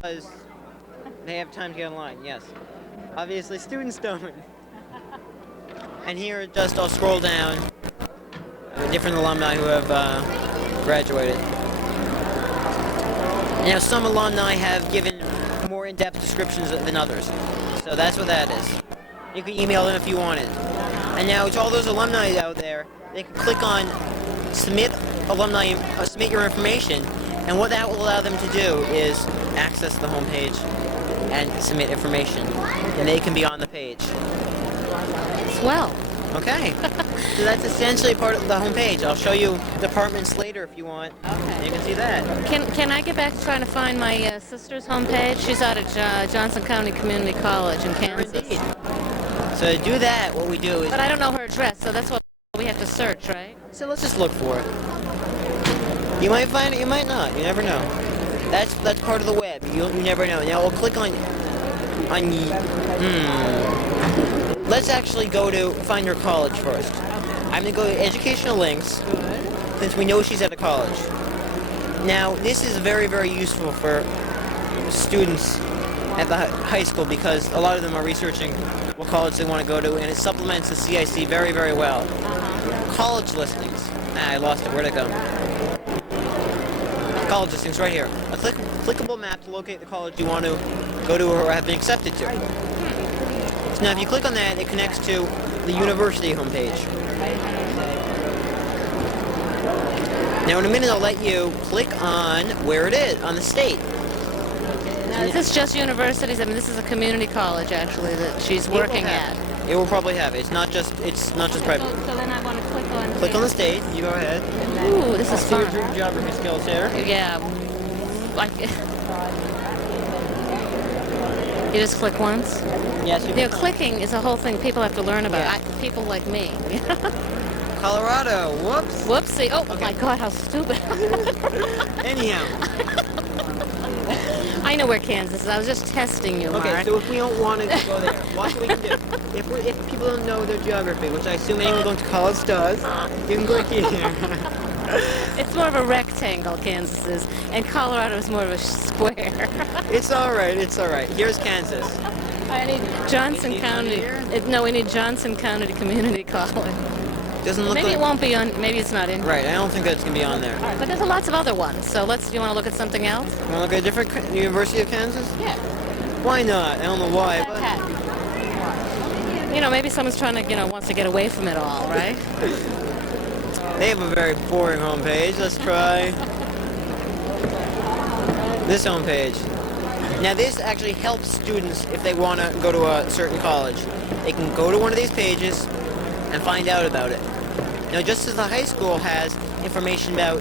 because they have time to get online, yes. Obviously, students don't. And here, just I'll scroll down. Different alumni who have graduated. Now, some alumni have given more in-depth descriptions than others. So that's what that is. You can email them if you wanted. And now, to all those alumni out there, they can click on submit your information, and what that will allow them to do is access the homepage and submit information, and they can be on the page. Swell. Okay. So that's essentially part of the homepage. I'll show you departments later if you want. Okay. You can see that. Can I get back to trying to find my sister's homepage? She's out at Johnson County Community College in Kansas. Indeed. So to do that, what we do is... But I don't know her address, so that's what we have to search, right? So let's just look for it. You might find it, you might not. You never know. That's part of the web. You never know. Now we'll click on Let's actually go to find her college first. I'm going to go to educational links, since we know she's at a college. Now, this is very, very useful for students at the high school because a lot of them are researching what college they want to go to, and it supplements the CIC very, very well. College listings. I lost it. Where'd it go? College listings right here. A clickable map to locate the college you want to go to or have been accepted to. Now, if you click on that, it connects to the university homepage. Now, in a minute, I'll let you click on where it is, on the state. Now, is this just universities? I mean, this is a community college, actually, that she's working at. It will probably have it. It's not just private. So then I want to click on... Click on the state. You go ahead. Ooh, this is fun. See your geography skills here. Yeah. You just click once? Yes, you can. Clicking is a whole thing people have to learn about. Yeah. People like me. Colorado. Whoops. Whoopsie. Oh, okay. My God, how stupid. Anyhow. I know where Kansas is. I was just testing you, Mark. Okay, so if we don't want to go there, watch what we can do. If people don't know their geography, which I assume anyone going to college does, you can click here. It's more of a rectangle, Kansas is, and Colorado is more of a square. It's all right. It's all right. Here's Kansas. I need Johnson County. No, we need Johnson County Community College. Doesn't look Maybe like... it won't be on. Maybe it's not in. Right. I don't think that's gonna be on there. But there's lots of other ones. So let's. Do you want to look at something else? You want to look at a different University of Kansas? Yeah. Why not? I don't know why. But... You know, maybe someone's trying to, wants to get away from it all, right? They have a very boring homepage. Let's try this homepage. Now, this actually helps students if they want to go to a certain college. They can go to one of these pages and find out about it. Now, just as the high school has information about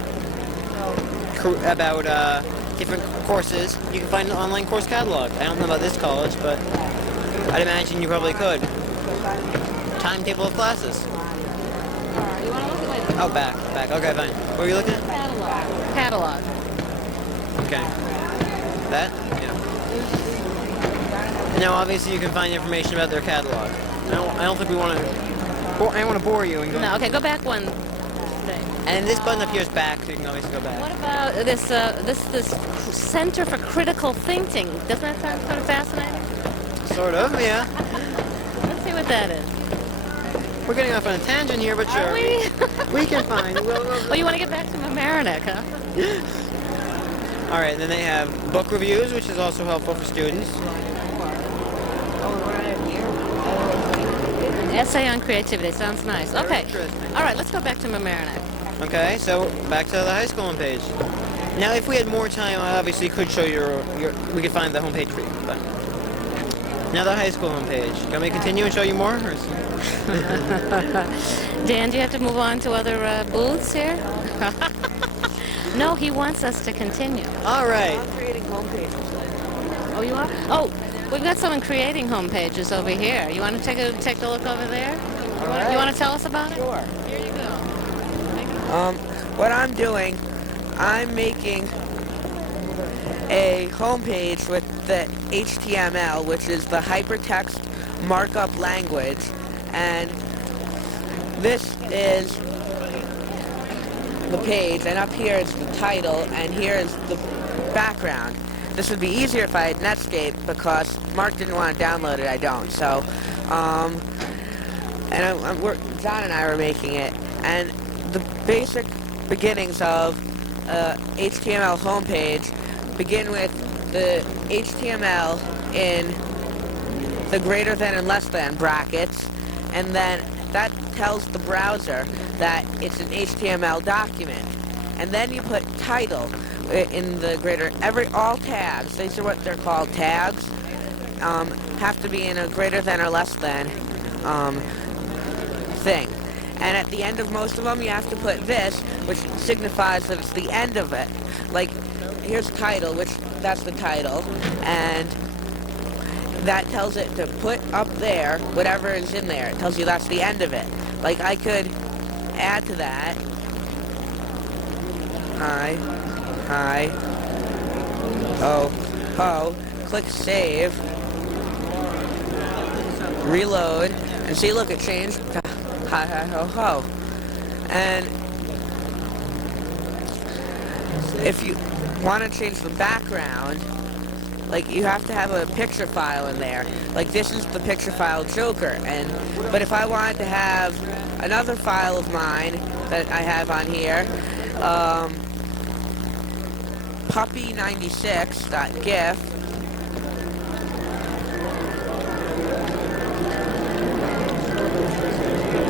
different courses, you can find an online course catalog. I don't know about this college, but I'd imagine you probably could. Timetable of classes. You want to look at Oh, back. Okay, fine. What are you looking at? Catalog. Okay. That? Yeah. Now, obviously, you can find information about their catalog. I don't think we want to... I don't want to bore you and go... No, okay, go back one thing. And this button up here is back, so you can obviously go back. What about this Center for Critical Thinking? Doesn't that sound kind of fascinating? Sort of, yeah. Let's see what that is. We're getting off on a tangent here, but sure. Are we? We can find... Oh, you want to get back to Mamaroneck, huh? All right, then they have book reviews, which is also helpful for students. Essay on creativity. Sounds nice. Okay. All right, let's go back to Mamaroneck. Okay, so back to the high school homepage. Now, if we had more time, I obviously could show you we could find the homepage for you. But now the high school homepage. You want me to continue and show you more? Or Dan, do you have to move on to other booths here? No, he wants us to continue. All right. I'm creating homepages. Oh, you are? Oh, we've got someone creating homepages over here. You want to take a look over there? You want to tell us about it? Sure. Here you go. What I'm doing, I'm making a homepage with the HTML, which is the hypertext markup language, and this is the page, and up here is the title, and here is the background. this would be easier if I had Netscape, because Mark didn't want to download it. I don't. So, John and I were making it, and the basic beginnings of HTML homepage begin with the HTML in the greater than and less than brackets, and then that tells the browser that it's an HTML document. And then you put title in the greater, all tags, these are what they're called, tags, have to be in a greater than or less than thing. And at the end of most of them, you have to put this, which signifies that it's the end of it. Like, here's title, which that's the title, and that tells it to put up there whatever is in there. It tells you that's the end of it. Like, I could add to that, hi, ho, click save, reload, and see, look, it changed to hi, ho, ho. And if you want to change the background, like, you have to have a picture file in there. Like, this is the picture file Joker, but if I wanted to have another file of mine that I have on here, puppy96.gif,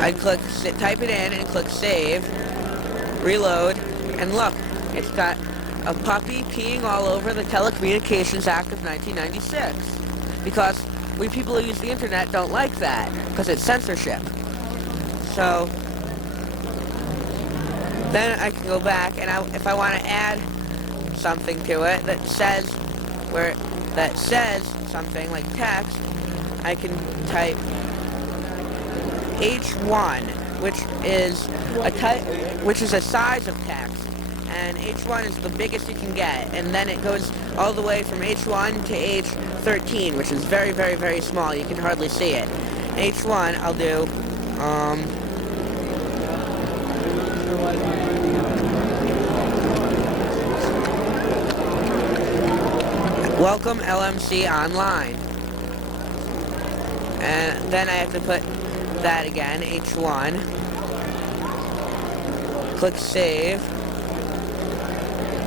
I'd type it in and click save, reload, and look, it's got a puppy peeing all over the Telecommunications Act of 1996. Because we people who use the internet don't like that, because it's censorship. So then I can go back, and if I want to add something to it that says something like text, I can type H1, which is a size of text, and H1 is the biggest you can get, and then it goes all the way from H1 to H13, which is very, very, very small. You can hardly see it. H1, I'll do, welcome LMC online. And then I have to put that again, H1, click save,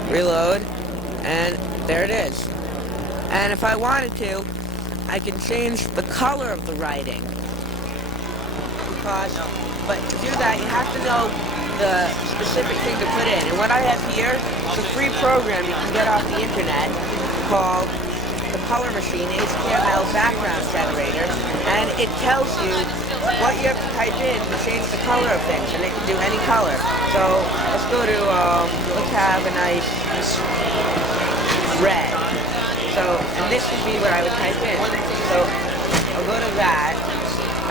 reload, and there it is. And if I wanted to, I can change the color of the writing. But to do that, you have to know the specific thing to put in. And what I have here is a free program you can get off the internet called the Color Machine HTML Background Generator, and it tells you what you have to type in to change the color of things, and it can do any color. So let's go to, let's have a nice red. So, and this would be what I would type in. So I'll go to that,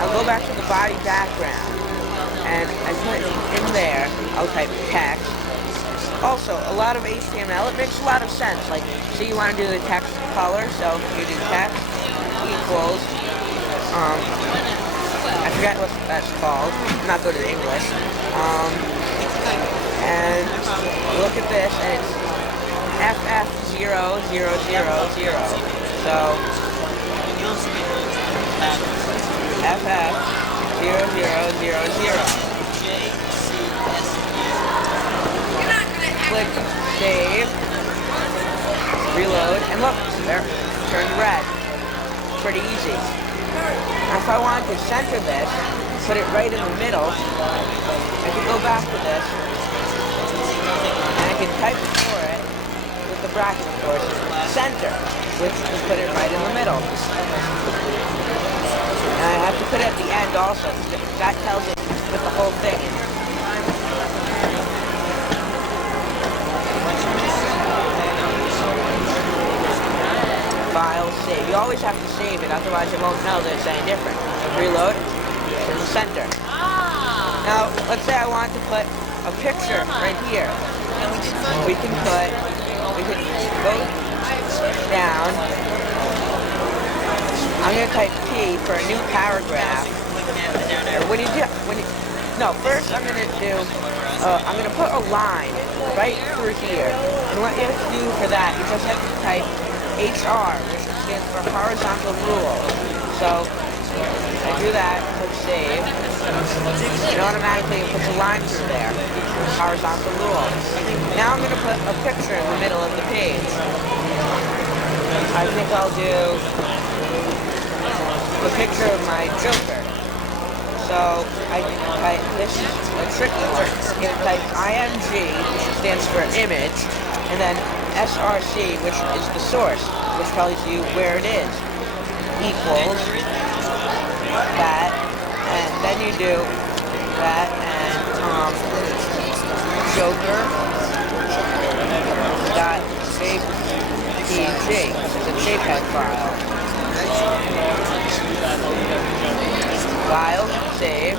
I'll go back to the body background, and I put in there, I'll type text. Also, a lot of HTML, it makes a lot of sense. Like, so you want to do the text color, so you do text equals, I forget what that's called. I'm not good at English. And look at this, and it's FF0000. So, FF0000. Click save, reload, and look, there, turned red. Pretty easy. Now if I wanted to center this, put it right in the middle, I can go back to this, and I can type for it, with the bracket of course, center, which will put it right in the middle. And I have to put it at the end also, that tells it to put the whole thing in. File, save. You always have to save it, otherwise it won't know that it's any different. Reload, in the center. Now, let's say I want to put a picture right here. We can go down. I'm going to type P for a new paragraph. No, first I'm going to do, I'm going to put a line right through here. And what you have to do for that, you just have to type HR, which stands for horizontal rule. So I do that, click save, and automatically it puts a line through there, horizontal rule. Now I'm going to put a picture in the middle of the page. I think I'll do the picture of my Joker. So this is a tricky one. You can type IMG, which stands for image, and then SRC, which is the source, which tells you where it is, equals that, and then you do that, and Joker dot JPG, which is a JPEG file. File, save,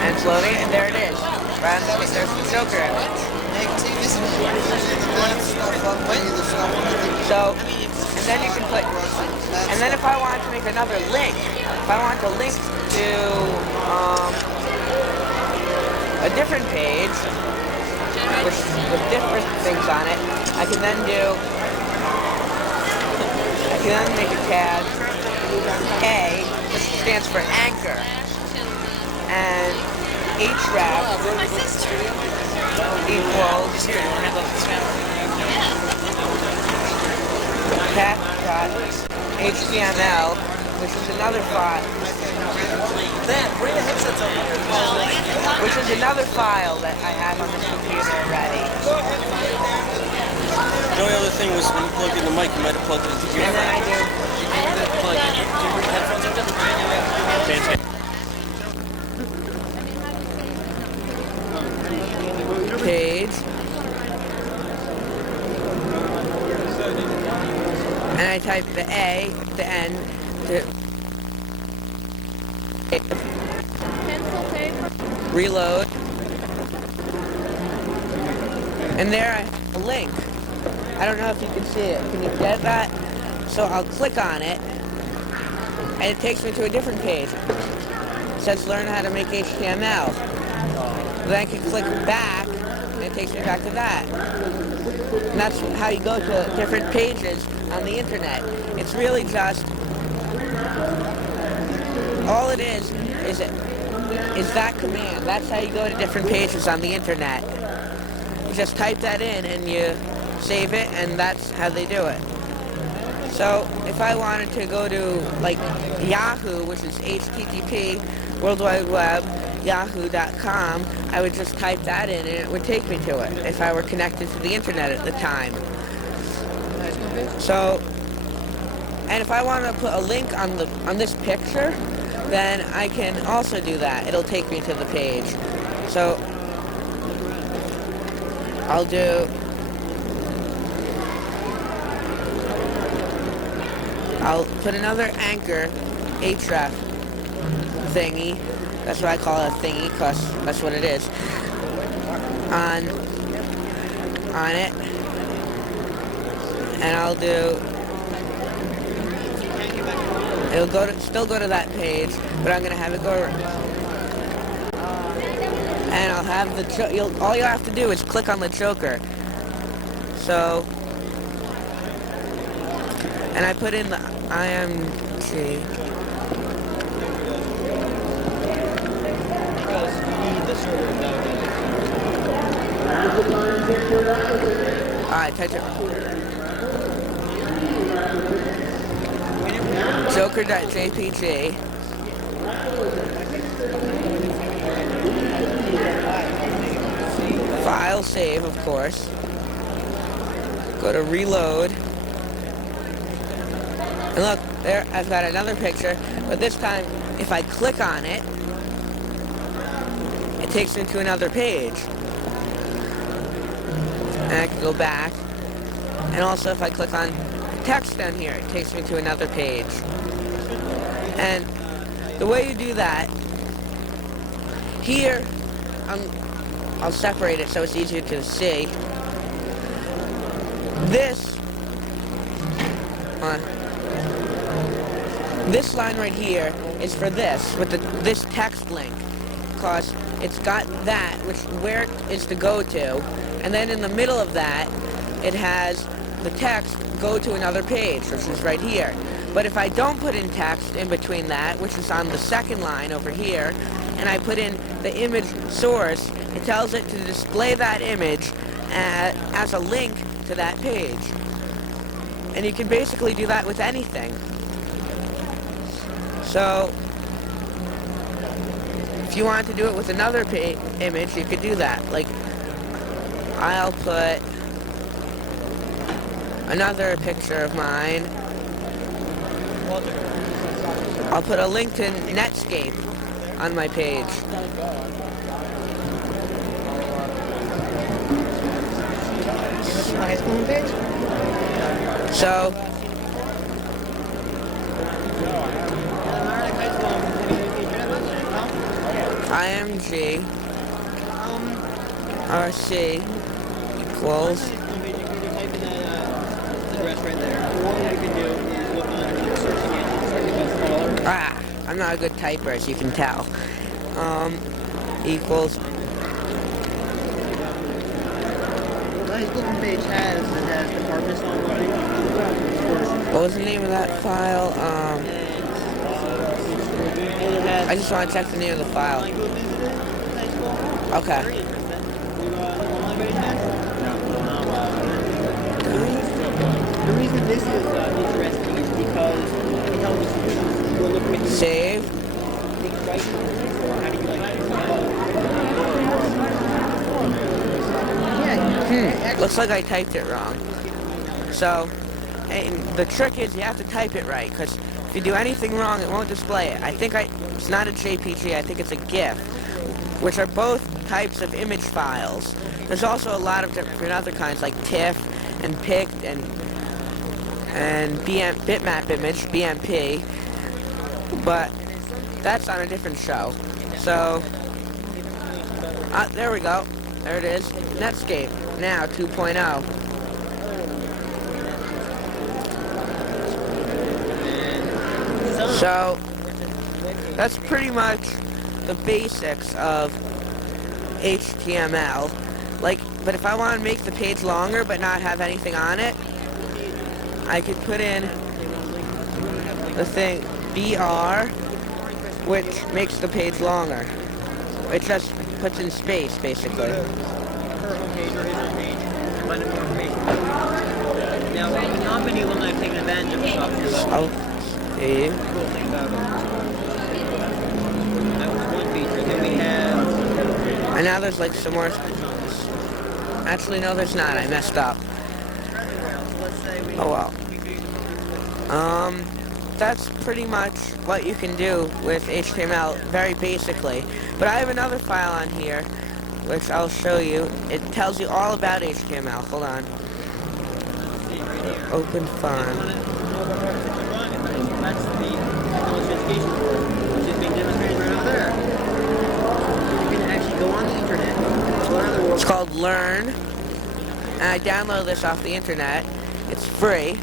and it's loading, and there it is. Right underneath, there's the Joker image. So, and then you can put, and then if I want to make another link, if I want to link to a different page with different things on it, I can then make a tag A, which stands for anchor, and href equals path.html, which is another file. Which is another file that I have on this computer already. The only other thing was when you plugged in the mic, you might have plugged it into your And then I do page, and I type the A at the end to reload, and there I have a link. I don't know if you can see it. Can you get that? So I'll click on it, and it takes me to a different page. It says learn how to make HTML. Then I can click back, and it takes me back to that. And that's how you go to different pages on the internet. It's really just, all it is that command. That's how you go to different pages on the internet. You just type that in and you save it, and that's how they do it. So if I wanted to go to like Yahoo, which is HTTP, World Wide Web, yahoo.com, I would just type that in and it would take me to it if I were connected to the internet at the time. So, and if I want to put a link on this picture, then I can also do that. It'll take me to the page. So I'll put another anchor href thingy. That's what I call it, a thingy, because that's what it is. On it. And I'll do, it'll still go to that page, but I'm going to have it go, and I'll have all you'll have to do is click on the Joker. So, and I put in the IMG. Alright, touch it. Joker.jpg. File save, of course. Go to reload. And look, there, I've got another picture, but this time, if I click on it, it takes me to another page. And I can go back. And also, if I click on text down here, it takes me to another page. And the way you do that, here, I'll separate it so it's easier to see. This line right here is for this, with this text link, because it's got that, where it is to go to, and then in the middle of that, it has the text go to another page, which is right here. But if I don't put in text in between that, which is on the second line over here, and I put in the image source, it tells it to display that image as a link to that page. And you can basically do that with anything. So, if you want to do it with another image, you could do that. Like, I'll put another picture of mine. I'll put a link to Netscape on my page. High school page? So, IMG RC equals. I'm not a good typer, as you can tell. Equals. The high school page has departments online. What was the name of that file? I just want to check the name of the file. Okay. The reason this is interesting is because it helps you look at Save. Looks like I typed it wrong. So, and the trick is you have to type it right, because if you do anything wrong, it won't display it. It's not a JPG, I think it's a GIF, which are both types of image files. There's also a lot of different other kinds, like TIFF and PICT and bitmap image, BMP, but that's on a different show. So, there we go. There it is. Netscape, now 2.0. So, that's pretty much the basics of HTML. But if I want to make the page longer but not have anything on it, I could put in the thing BR, which makes the page longer. It just puts in space, basically. Her homepage or his homepage, find more information. Now, not many alumni have taken advantage of this option. Oh, see. Cool thing about it. That was one feature. Then we have. And now there's like some more. Actually, no, there's not. I messed up. Oh well. That's pretty much what you can do with HTML, very basically. But I have another file on here, which I'll show you. It tells you all about HTML. Hold on. Open font. That's the College Education Board, which is being demonstrated right over there. You can actually go on the internet. It's called Learn. And I downloaded this off the internet. It's free.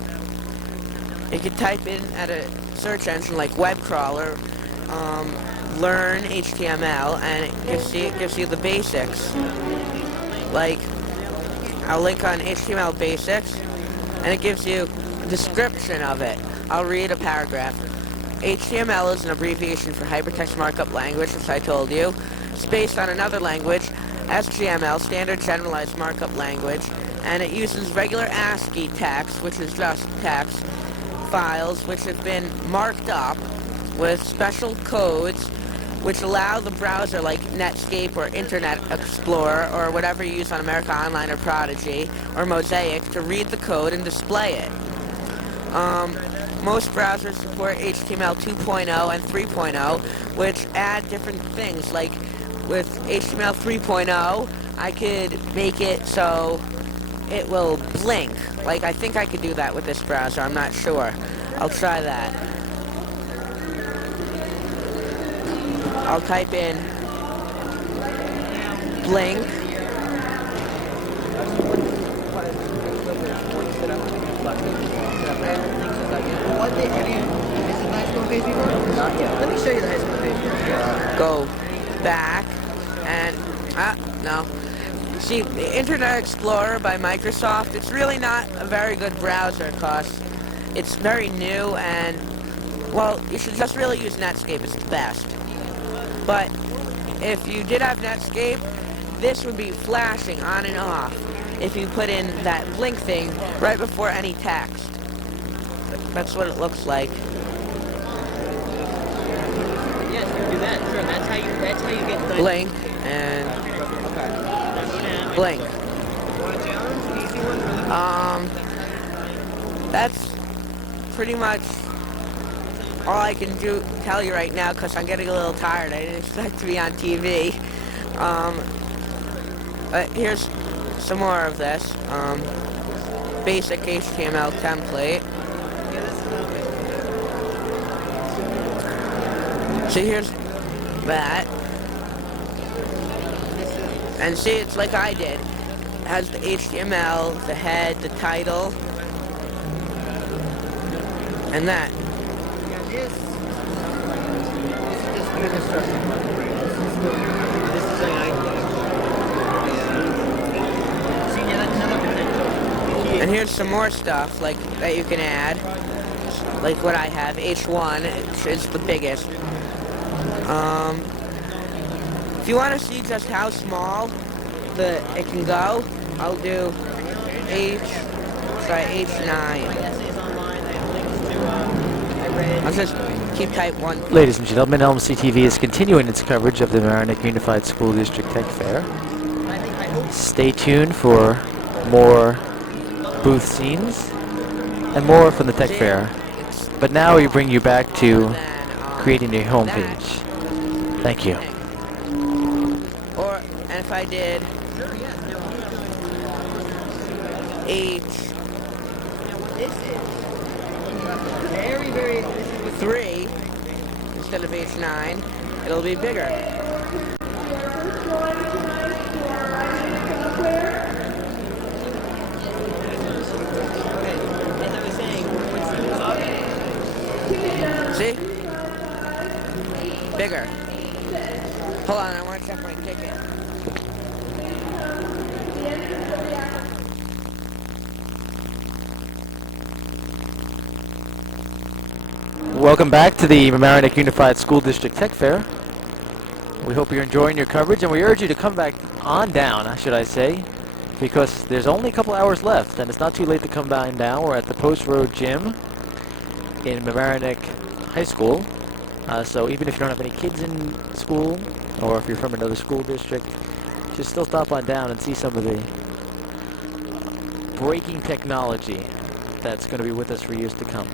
You can type in at a search engine like web crawler, learn HTML, and it gives you the basics. Like, I'll link on HTML basics, and it gives you a description of it. I'll read a paragraph. HTML is an abbreviation for Hypertext Markup Language, as I told you. It's based on another language, SGML, Standard Generalized Markup Language, and it uses regular ASCII text, which is just text, files which have been marked up with special codes which allow the browser like Netscape or Internet Explorer or whatever you use on America Online or Prodigy or Mosaic to read the code and display it. Most browsers support HTML 2.0 and 3.0, which add different things. Like with HTML 3.0, I could make it so it will blink. Like, I think I could do that with this browser. I'm not sure. I'll try that. I'll type in blink. What page have you? Is the high school page before? Not yet. Let me show you the high school page. Go back and no. See, the Internet Explorer by Microsoft, it's really not a very good browser because it's very new and, well, you should just really use Netscape. It's the best. But if you did have Netscape, this would be flashing on and off if you put in that blink thing right before any text. That's what it looks like. Yes, you can do that. Sure, that's how you get the Blink and blink. That's pretty much all I can tell you right now because I'm getting a little tired. I didn't expect to be on TV. Here's some more of this. Basic HTML template. So here's that. And see, it's like I did. It has the HTML, the head, the title, and that. This is just good instruction. This is something I did. See, now that's another potential. And here's some more stuff like that you can add. Like what I have, H1, it's the biggest. If you want to see just how small it can go, I'll do try H9. I'll just keep type 1. Ladies and gentlemen, LMC-TV is continuing its coverage of the Mamaroneck Unified School District Tech Fair. Stay tuned for more booth scenes and more from the Tech Fair. But now we bring you back to creating your homepage. Thank you. And if I did H3 instead of H9, it'll be bigger. See? Bigger. Hold on, I want to check my ticket. Welcome back to the Mamaroneck Unified School District Tech Fair. We hope you're enjoying your coverage, and we urge you to come back on down, should I say, because there's only a couple hours left, and it's not too late to come down now. We're at the Post Road Gym in Mamaroneck High School. So even if you don't have any kids in school, or if you're from another school district, just still stop on down and see some of the breaking technology that's going to be with us for years to come.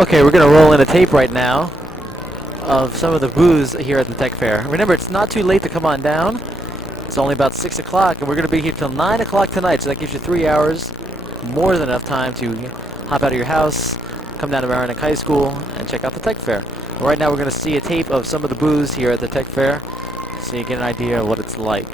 Okay, we're going to roll in a tape right now of some of the booths here at the Tech Fair. Remember, it's not too late to come on down. It's only about 6 o'clock, and we're going to be here till 9 o'clock tonight, so that gives you 3 hours, more than enough time to hop out of your house, come down to Mamaroneck High School, and check out the Tech Fair. Right now we're going to see a tape of some of the booths here at the Tech Fair, so you get an idea of what it's like.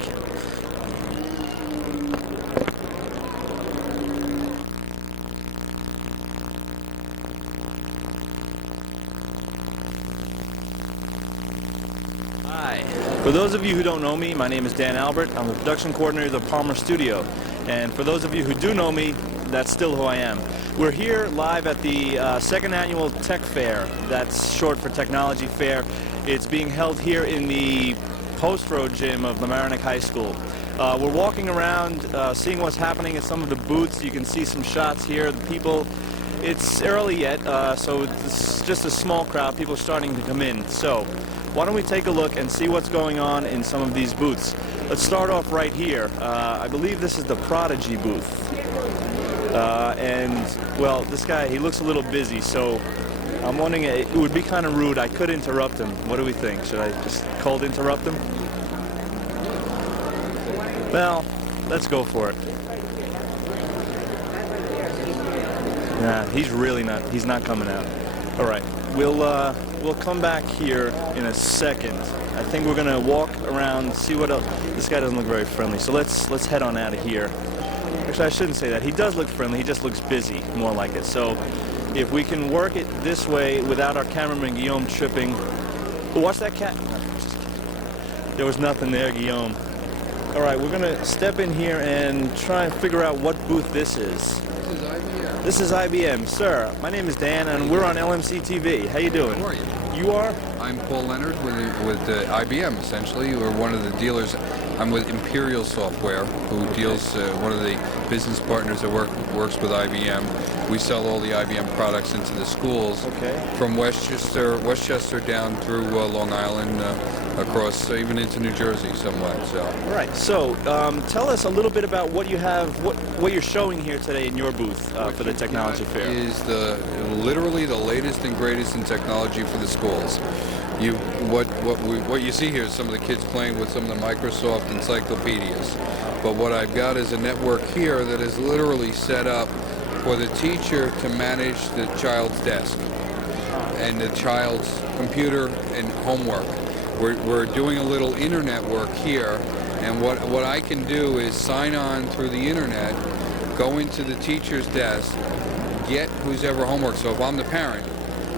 Hi. For those of you who don't know me, my name is Dan Albert. I'm the production coordinator of the Palmer Studio. And for those of you who do know me, that's still who I am. We're here live at the second annual Tech Fair. That's short for Technology Fair. It's being held here in the Post Road Gym of Mamaroneck High School. We're walking around, seeing what's happening at some of the booths. You can see some shots here. The people, it's early yet, so it's just a small crowd. People are starting to come in. So why don't we take a look and see what's going on in some of these booths. Let's start off right here. I believe this is the Prodigy booth. And, well, this guy, he looks a little busy, so I'm wondering, it would be kind of rude. I could interrupt him. What do we think? Should I just cold interrupt him? Well, let's go for it. Nah, he's not coming out. All right, we'll come back here in a second. I think we're gonna walk around, see what else. This guy doesn't look very friendly, so let's head on out of here. Actually, I shouldn't say that. He does look friendly. He just looks busy, more like it. So if we can work it this way without our cameraman Guillaume tripping. Oh, watch that cat. No, just kidding. There was nothing there, Guillaume. All right, we're gonna step in here and try and figure out what booth this is. This is IBM. Sir, my name is Dan, and we're on LMC-TV. How you doing? How are you? You are? I'm Paul Leonard with IBM, essentially. We're one of the dealers. I'm with Imperial Software, who deals, one of the business partners that works with IBM. We sell all the IBM products into the schools, from Westchester down through Long Island, across even into New Jersey somewhat. So. Right. So, tell us a little bit about what you have, what you're showing here today in your booth for the Technology Fair. Is literally the latest and greatest in technology for the schools. What you see here is some of the kids playing with some of the Microsoft encyclopedias. But what I've got is a network here that is literally set up for the teacher to manage the child's desk and the child's computer and homework. We're doing a little internet work here, and what I can do is sign on through the internet, go into the teacher's desk, get whose ever homework. So if I'm the parent,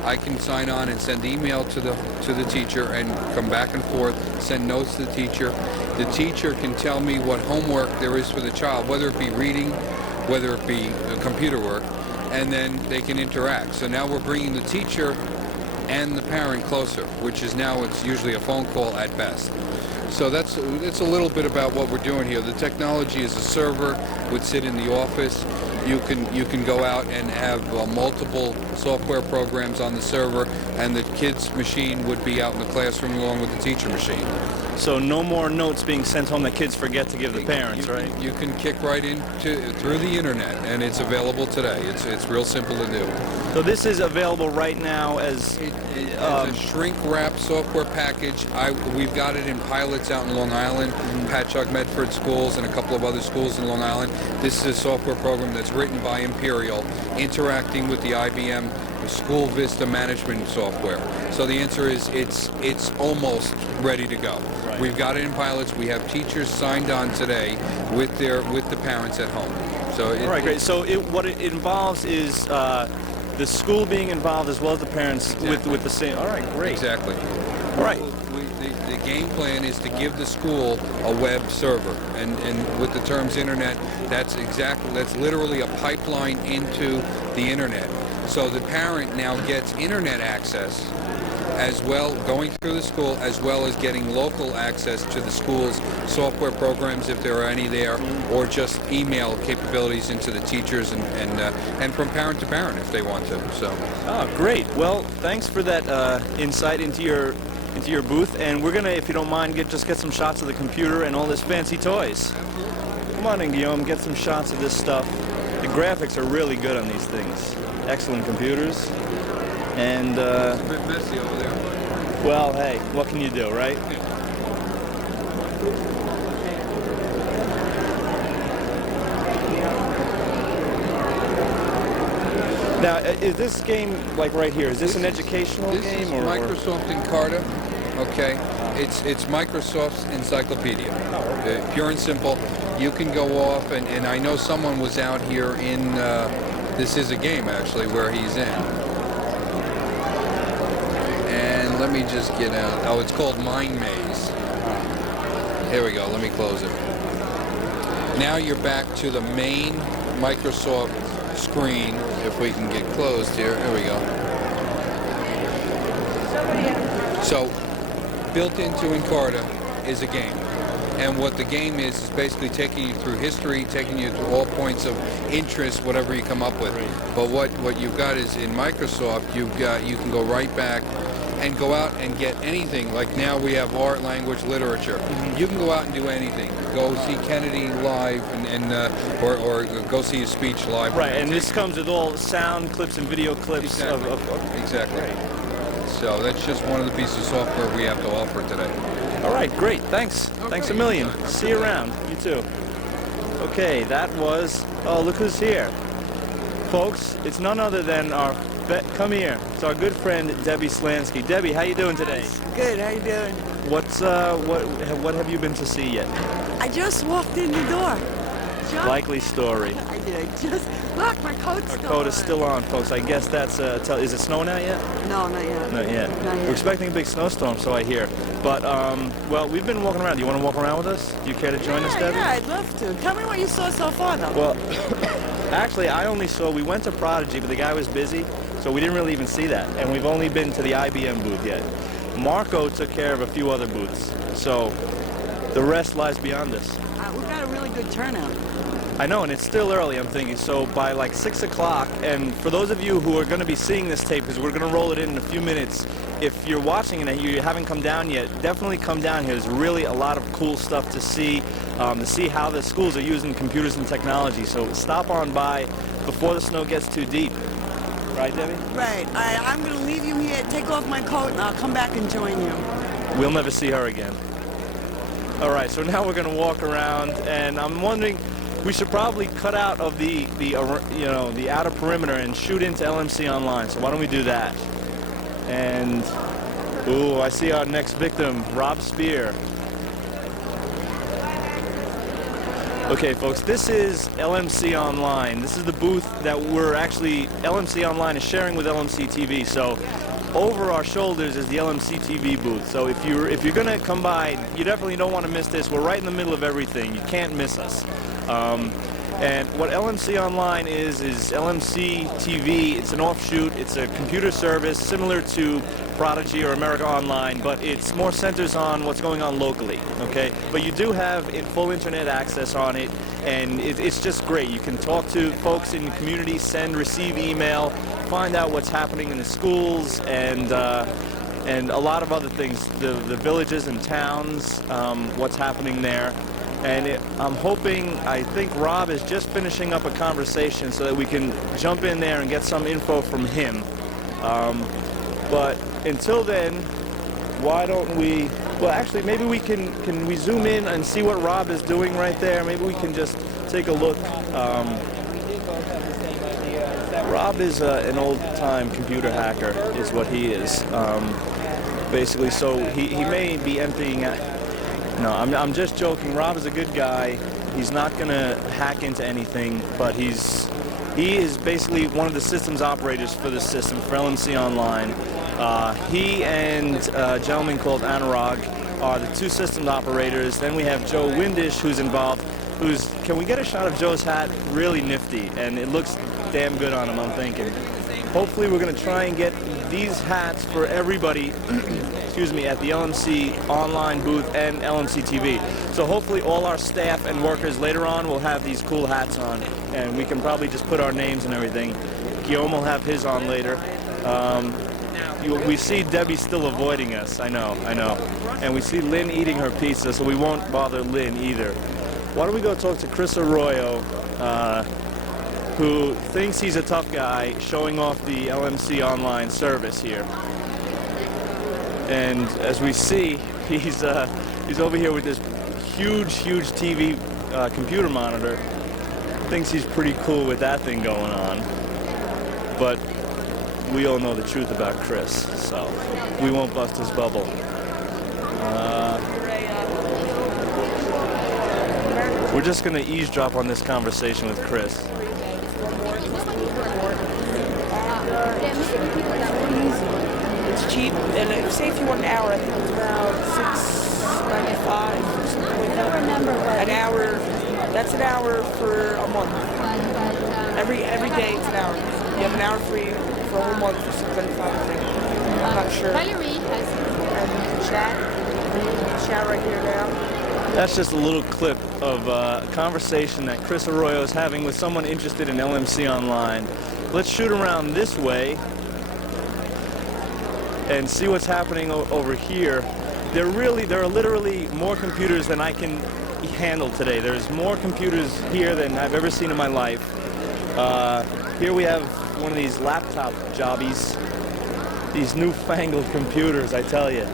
I can sign on and send email to the teacher and come back and forth, send notes to the teacher. The teacher can tell me what homework there is for the child, whether it be reading, whether it be computer work, and then they can interact. So now we're bringing the teacher and the parent closer, which is now it's usually a phone call at best. So that's a little bit about what we're doing here. The technology is a server, would sit in the office. You can go out and have multiple software programs on the server, and the kid's machine would be out in the classroom along with the teacher machine. So no more notes being sent home that kids forget to give the parents, right? You can kick right in through the internet, and it's available today. It's real simple to do. So this is available right now as a shrink-wrap software package. We've got it in pilots out in Long Island, Patchogue Medford schools, and a couple of other schools in Long Island. This is a software program that's written by Imperial, interacting with the IBM School Vista management software. So the answer is it's almost ready to go. Right. We've got it in pilots. We have teachers signed on today with the parents at home. So all right, great. So what it involves is the school being involved as well as the parents with the same. All right, great. Exactly. All right. The game plan is to give the school a web server, and with the terms internet, that's literally a pipeline into the internet. So the parent now gets internet access as well, going through the school, as well as getting local access to the school's software programs, if there are any there, or just email capabilities into the teachers and from parent to parent if they want to. So. Oh, great. Well, thanks for that insight into your booth, and we're gonna, if you don't mind, just get some shots of the computer and all this fancy toys. Come on in, Guillaume, get some shots of this stuff. The graphics are really good on these things. Excellent computers. And, It's a bit messy over there, but well, hey, what can you do, right? Now, is this game, like right here, is this an educational this game? is Or Microsoft Encarta. Okay, it's Microsoft's encyclopedia. Pure and simple. You can go off, and I know someone was out here in. This is a game actually where he's in. And let me just get out. Oh, it's called Mind Maze. Here we go. Let me close it. Now you're back to the main Microsoft screen. If we can get closed here. Here we go. So, built into Encarta is a game. And what the game is basically taking you through history, taking you to all points of interest, whatever you come up with. But what you've got is in Microsoft, you can go right back and go out and get anything. Like now we have art, language, literature. You can go out and do anything. Go see Kennedy live, or go see his speech live. Right, and this comes with all sound clips and video clips. Exactly. Exactly. So that's just one of the pieces of software we have to offer today. All right, great. Thanks. Okay. Thanks a million. See you around. You too. Okay, that was. Oh, look who's here, folks. It's none other than our. Come here. It's our good friend Debbie Slansky. Debbie, how you doing today? Good, how you doing? What's what have you been to see yet? I just walked in the door. Likely story. I did. Just look, my coat's Our still coat on. is still on, folks. I guess that's is it snowing out yet? No, not yet. Not yet. Not yet. We're expecting a big snowstorm, so I hear. But well, we've been walking around. Do you want to walk around with us? Do you care to join us, Debbie? Yeah, I'd love to. Tell me what you saw so far, though. Well, actually, I only saw. We went to Prodigy, but the guy was busy, so we didn't really even see that. And we've only been to the IBM booth yet. Marco took care of a few other booths, so the rest lies beyond us. We've got a really good turnout. I know, and it's still early, I'm thinking, so by like 6 o'clock, and for those of you who are going to be seeing this tape, because we're going to roll it in a few minutes, if you're watching it and you haven't come down yet, definitely come down here. There's really a lot of cool stuff to see how the schools are using computers and technology, so stop on by before the snow gets too deep. Right, Debbie? Right. I'm going to leave you here, take off my coat, and I'll come back and join you. We'll never see her again. All right, so now we're going to walk around, and I'm wondering, we should probably cut out of the outer perimeter and shoot into LMC Online. So why don't we do that? And ooh, I see our next victim, Rob Spear. Okay, folks, this is LMC Online. This is the booth that LMC Online is sharing with LMC-TV. So over our shoulders is the LMC-TV booth. So if you're gonna come by, you definitely don't want to miss this. We're right in the middle of everything. You can't miss us. And what LMC Online is LMC-TV. It's an offshoot. It's a computer service similar to Prodigy or America Online, but it's more centers on what's going on locally, okay? But you do have full internet access on it, and it's just great. You can talk to folks in the community, receive email, find out what's happening in the schools, and a lot of other things, the villages and towns, what's happening there. And I think Rob is just finishing up a conversation so that we can jump in there and get some info from him. But until then, why don't we, well actually maybe we can we zoom in and see what Rob is doing right there? Maybe we can just take a look. Rob is an old-time computer hacker, is what he is. Basically, so he may be emptying out. No, I'm just joking. Rob is a good guy. He's not going to hack into anything, but he is basically one of the systems operators for this system, for LMC Online. He and a gentleman called Anurag are the two systems operators. Then we have Joe Windish, who's involved, can we get a shot of Joe's hat? Really nifty, and it looks damn good on him, I'm thinking. Hopefully we're going to try and get these hats for everybody excuse me, at the LMC Online booth and LMC-TV. So hopefully all our staff and workers later on will have these cool hats on, and we can probably just put our names and everything. Guillaume will have his on later. We see Debbie still avoiding us, I know. And we see Lynn eating her pizza, so we won't bother Lynn either. Why don't we go talk to Chris Arroyo, who thinks he's a tough guy showing off the LMC online service here. And as we see, he's over here with this huge TV computer monitor. Thinks he's pretty cool with that thing going on. But we all know the truth about Chris, so we won't bust his bubble. We're just going to eavesdrop on this conversation with Chris. It's cheap, and say if you want an hour, I think it's about $6.95 or something like that. An hour, that's an hour for a month. Every day it's an hour. You have an hour free for a whole month for $6.95, I think. I'm not sure. And chat right here now. That's just a little clip of a conversation that Chris Arroyo is having with someone interested in LMC Online. Let's shoot around this way and see what's happening over here. There are literally more computers than I can handle today. There's more computers here than I've ever seen in my life. Here we have one of these laptop jobbies. These newfangled computers, I tell you.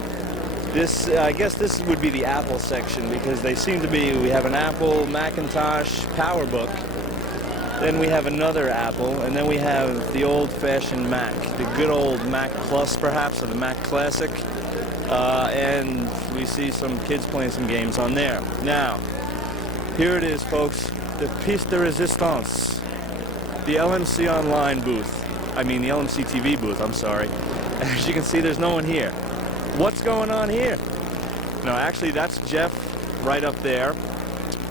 This, I guess this would be the Apple section, because they seem to be, we have an Apple Macintosh PowerBook, then we have another Apple, and then we have the old-fashioned Mac, the good old Mac Plus perhaps, or the Mac Classic, and we see some kids playing some games on there. Now, here it is, folks, the piece de resistance, the LMC Online booth, the LMC-TV booth, I'm sorry. As you can see, there's no one here. What's going on here? No, actually, that's Jeff right up there,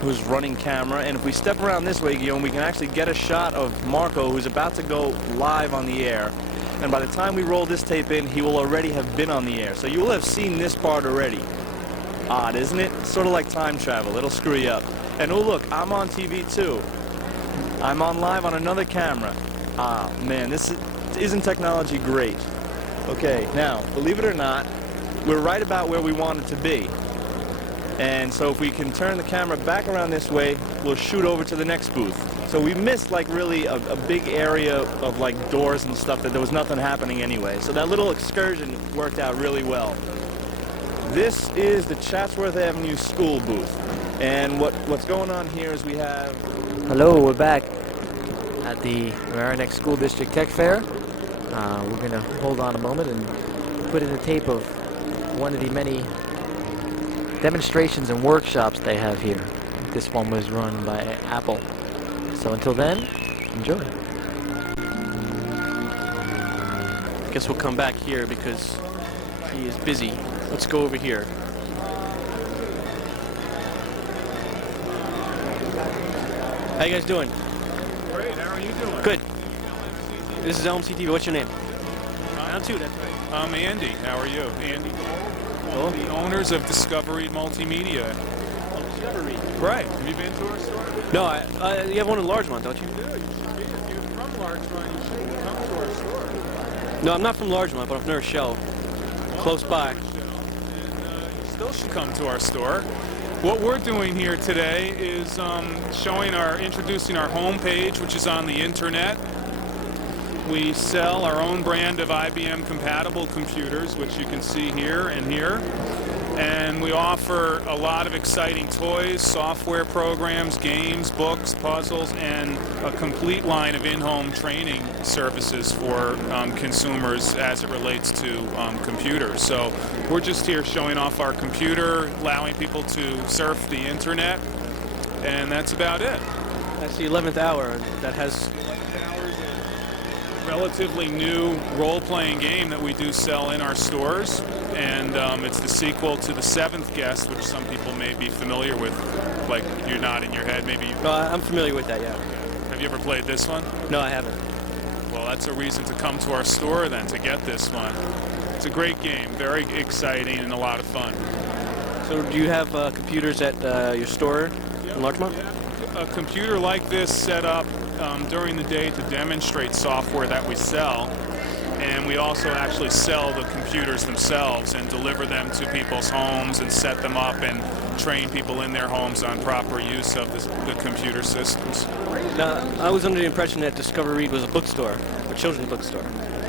who's running camera. And if we step around this way, Guillaume, we can actually get a shot of Marco, who's about to go live on the air. And by the time we roll this tape in, he will already have been on the air. So you will have seen this part already. Odd, isn't it? Sort of like time travel. It'll screw you up. And oh, look, I'm on TV too. I'm on live on another camera. Ah, man, isn't technology great? Okay, now, believe it or not, we're right about where we wanted to be. And so if we can turn the camera back around this way, we'll shoot over to the next booth. So we missed like really a big area of like doors and stuff that there was nothing happening anyway. So that little excursion worked out really well. This is the Chatsworth Avenue School booth. And what's going on here is we have... Hello, we're back at the Mamaroneck School District Tech Fair. We're going to hold on a moment and put in a tape of one of the many demonstrations and workshops they have here. This one was run by Apple. So until then, enjoy. I guess we'll come back here because he is busy. Let's go over here. How you guys doing? Great, how are you doing? Good. This is LMC-TV. What's your name? Round two, that's right. I'm Andy. How are you? Andy Gold, the owners of Discovery Multimedia. Discovery. Right. Have you been to our store? No, you have one in Largemont, don't you? You do. You should be. If you're from Largemont, you should come to our store. No, I'm not from Largemont, but I'm from Shell. Close by. And you still should come to our store. What we're doing here today is introducing our homepage, which is on the internet. We sell our own brand of IBM compatible computers, which you can see here and here. And we offer a lot of exciting toys, software programs, games, books, puzzles, and a complete line of in-home training services for consumers as it relates to computers. So we're just here showing off our computer, allowing people to surf the internet, and that's about it. That's the 11th hour that has... Relatively new role-playing game that we do sell in our stores, and it's the sequel to The Seventh Guest, which some people may be familiar with, like you're nodding your head, maybe. No, I'm familiar with that, yeah. Have you ever played this one? No, I haven't. Well, that's a reason to come to our store then, to get this one. It's a great game, very exciting and a lot of fun. So do you have computers at your store in Largemont? A computer like this set up during the day to demonstrate software that we sell. and we also actually sell the computers themselves and deliver them to people's homes and set them up and train people in their homes on proper use of the computer systems. Now, I was under the impression that Discover Read was a bookstore, a children's bookstore.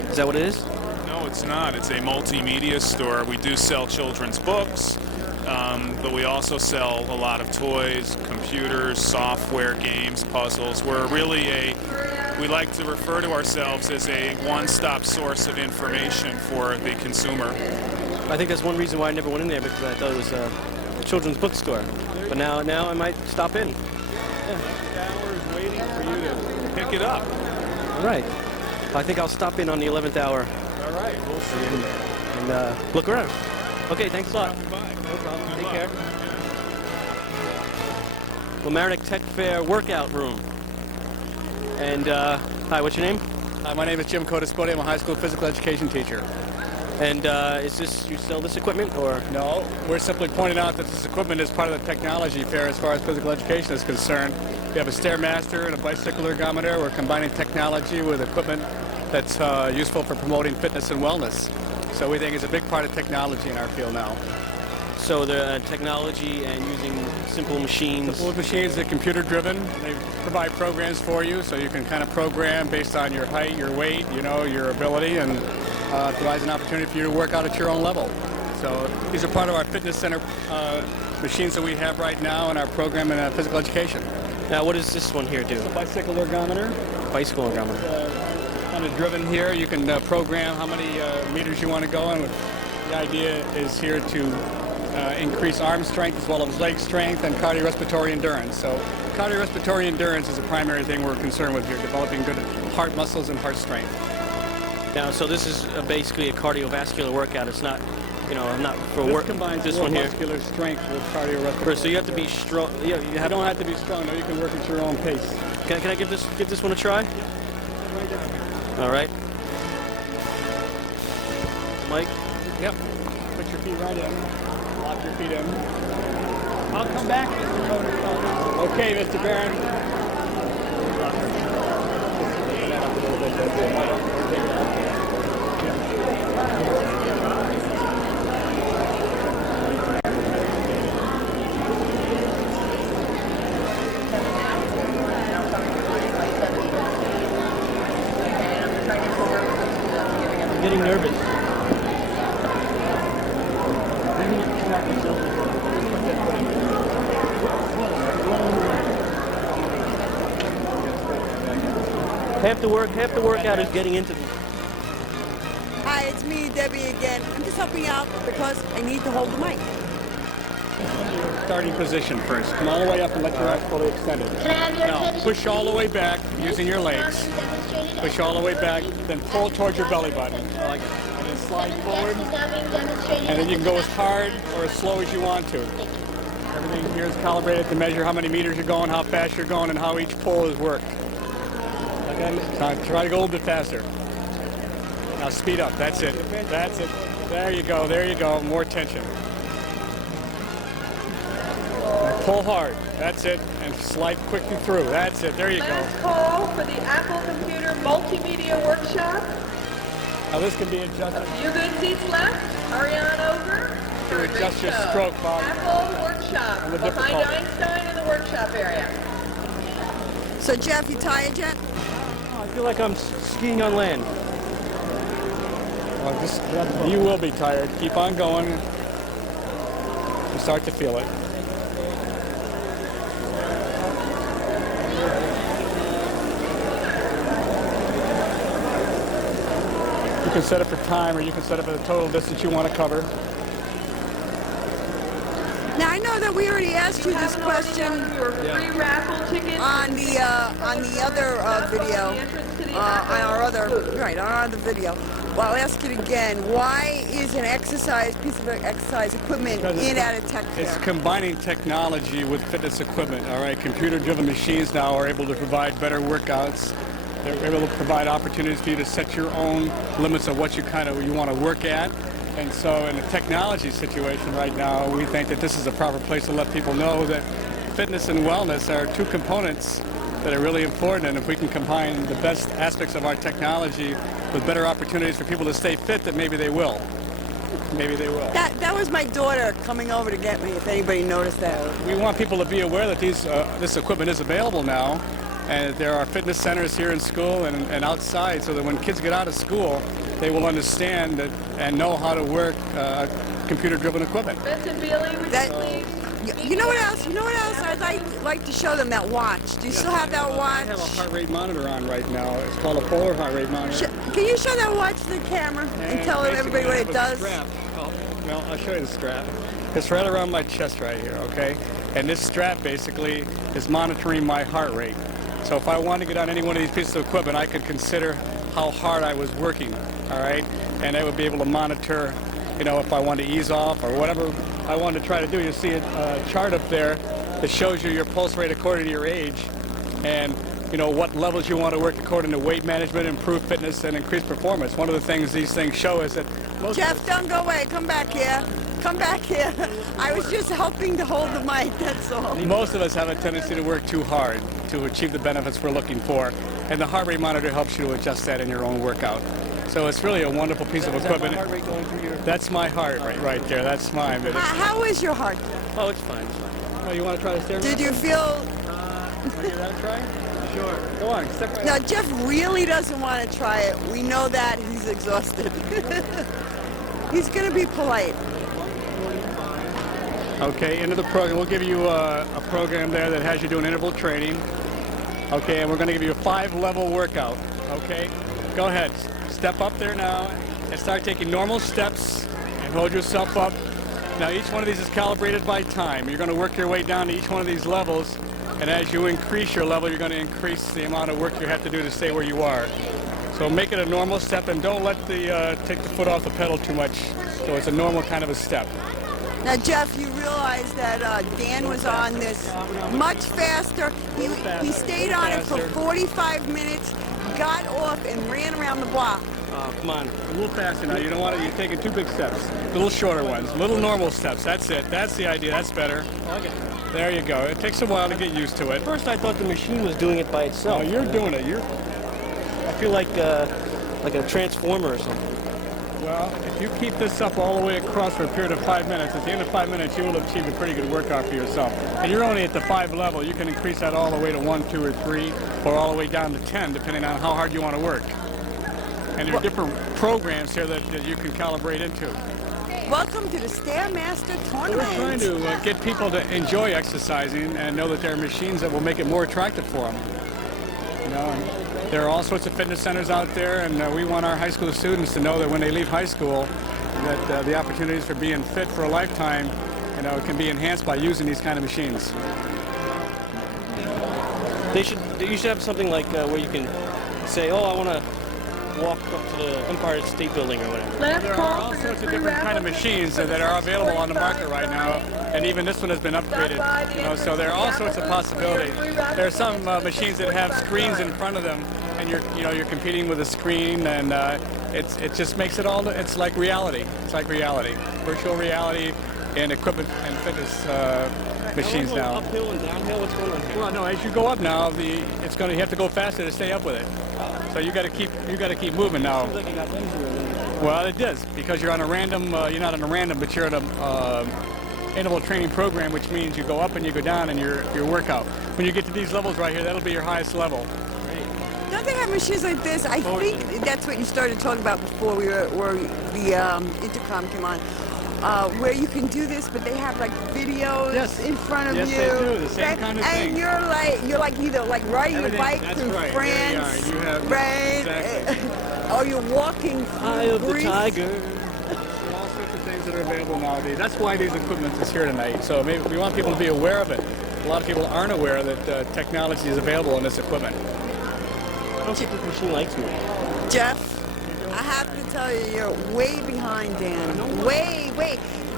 Is that what it is? No, it's not. It's a multimedia store. We do sell children's books, but we also sell a lot of toys, computers, software, games, puzzles. We're really we like to refer to ourselves as a one-stop source of information for the consumer. I think that's one reason why I never went in there, because I thought it was a children's bookstore. But now I might stop in. Hours waiting for you to pick it up. All right. I think I'll stop in on the 11th hour All right, we'll see you. and look around. Okay, thanks a lot. Bye. No problem. Good Take luck. care. Mamaroneck Tech Fair workout room. And hi, what's your name? My name is Jim Codispoti. I'm a high school physical education teacher. And is this, you sell this equipment, or? No, we're simply pointing out that this equipment is part of the technology fair as far as physical education is concerned. We have a Stairmaster and a bicycle ergometer. We're combining technology with equipment that's useful for promoting fitness and wellness. So we think it's a big part of technology in our field now. So the technology and using simple machines. Simple machines are computer driven. They provide programs for you, so you can kind of program based on your height, your weight, your ability, and provides an opportunity for you to work out at your own level. So these are part of our fitness center machines that we have right now in our program in physical education. Now, what does this one here do? It's a bicycle ergometer. Bicycle ergometer. Kind of driven here. You can program how many meters you want to go, and the idea is here to increase arm strength as well as leg strength and cardiorespiratory endurance. So cardiorespiratory endurance is the primary thing we're concerned with here, developing good heart muscles and heart strength. Now, so this is basically a cardiovascular workout. It's not, not for This work. combines This one here. muscular strength with cardiorespiratory. So you have to be strong. Yeah, you You don't have to be strong. No, you can work at your own pace. Can I give this one a try? All right. Mike. Yep. Put your feet right in. Lock your feet in. I'll come back, Mr. Coder. Okay, Mr. Barron. I'm getting nervous. Half the workout is getting into these. Hi, it's me, Debbie again. I'm just helping out because I need to hold the mic. Starting position first. Come all the way up and let your arms fully extended. Now, push all the way back using your legs. Push all the way back, then pull towards your belly button. Like it. And then slide forward. And then you can go as hard or as slow as you want to. Everything here is calibrated to measure how many meters you're going, how fast you're going, and how each pull is worked. Okay? Now try to go a little bit faster. Now speed up. That's it. That's it. There you go. There you go. More tension. Pull hard. That's it. And slide quickly through. That's it. There you go. Last call for the Apple Computer Multimedia Workshop. Now this can be adjusted. A few good seats left. Hurry on over. To adjust your stroke, Bob. Apple Workshop And the behind difficulty. Einstein in the workshop area. So, Jeff, you tired yet? I feel like I'm skiing on land. Well, you will be tired. Keep on going. You start to feel it. You can set it for time, or you can set it for the total distance you want to cover. Now, I know that we already asked you this question Your free raffle tickets. on the other video, on our other video. Well, I'll ask it again. Why is an piece of exercise equipment in at a tech fair? It's combining technology with fitness equipment. All right, computer-driven machines now are able to provide better workouts. They're able to provide opportunities for you to set your own limits of what you want to work at. And so in a technology situation right now, we think that this is a proper place to let people know that fitness and wellness are two components that are really important. And if we can combine the best aspects of our technology with better opportunities for people to stay fit, that maybe they will. Maybe they will. That was my daughter coming over to get me, if anybody noticed that. We want people to be aware that this equipment is available now, and there are fitness centers here in school and outside, so that when kids get out of school, they will understand that and know how to work computer-driven equipment. You know what else? You know what else? I'd like to show them that watch. Do you still have that watch? I have a heart rate monitor on right now. It's called a polar heart rate monitor. Can you show that watch to the camera and tell everybody what it does? Well, I'll show you the strap. It's right around my chest right here, okay? And this strap basically is monitoring my heart rate. So if I want to get on any one of these pieces of equipment, I could consider how hard I was working, all right? And I would be able to monitor, you know, if I want to ease off or whatever I want to try to do. You see a chart up there that shows you your pulse rate according to your age and, you know, what levels you want to work according to weight management, improved fitness, and increased performance. One of the things these things show is that Jeff, don't go away. Come back here. Come back here. I was just helping to hold the mic, that's all. Most of us have a tendency to work too hard to achieve the benefits we're looking for, and the heart rate monitor helps you to adjust that in your own workout. So it's really a wonderful piece of equipment. Is that my heart rate going through your... That's my heart rate right there. That's mine. How is your heart? Oh, it's fine. It's fine. Oh, you want to try to stare? Did you feel... Want to give that a try? Sure. Go on. Step right Now, up. Jeff really doesn't want to try it. We know that. He's exhausted. He's going to be polite. Okay, into the program. We'll give you a program there that has you doing interval training. Okay, and we're going to give you a 5-level workout. Okay, go ahead. Step up there now and start taking normal steps and hold yourself up. Now, each one of these is calibrated by time. You're going to work your way down to each one of these levels, and as you increase your level, you're going to increase the amount of work you have to do to stay where you are. So make it a normal step, and don't let take the foot off the pedal too much. So it's a normal kind of a step. Now, Jeff, you realize that Dan was on this much faster. He stayed on it for 45 minutes, got off, and ran around the block. Come on, a little faster now. You don't want to, you're taking 2 big steps. Little shorter ones, little normal steps. That's it. That's the idea. That's better. Okay. There you go. It takes a while to get used to it. First, I thought the machine was doing it by itself. No, you're doing it. I feel like a transformer or something. Well, if you keep this up all the way across for a period of 5 minutes, at the end of 5 minutes, you will have achieved a pretty good workout for yourself. And you're only at the 5 level. You can increase that all the way to 1, 2, or 3, or all the way down to 10, depending on how hard you want to work. And there are different programs here that you can calibrate into. Welcome to the Stairmaster Tournament. We're trying to get people to enjoy exercising and know that there are machines that will make it more attractive for them. You know, and there are all sorts of fitness centers out there, and we want our high school students to know that when they leave high school, that the opportunities for being fit for a lifetime, you know, can be enhanced by using these kind of machines. You should have something like where you can say, oh, I want to walk up to the Empire State Building or whatever. There are all sorts of different kind of machines that are available on the market right now, and even this one has been upgraded. You know, so there are all sorts of possibilities. There are some machines that have screens in front of them, and you're competing with a screen, and it just makes it all. It's like reality. It's like reality, virtual reality, and equipment and fitness machines now. Uphill and downhill. What's going on here? Well, no. As you go up now, you have to go faster to stay up with it. So you got to keep moving now. Seems like you got things. Well, it does, because you're on a random. You're not on a random, but you're at a interval training program, which means you go up and you go down in your workout. When you get to these levels right here, that'll be your highest level. Don't they have machines like this? I think that's what you started talking about before where the intercom came on. Where you can do this, but they have like videos in front of you. Yes, they do. The same kind of thing. And you're like either like riding your bike through France, right? Exactly. Or you're walking through Eye of the Greece. tiger. All sorts of things that are available nowadays. That's why these equipment is here tonight. So maybe we want people to be aware of it. A lot of people aren't aware that technology is available in this equipment. I don't think this machine likes me. Jeff, I have to tell you, you're way behind Dan. Way.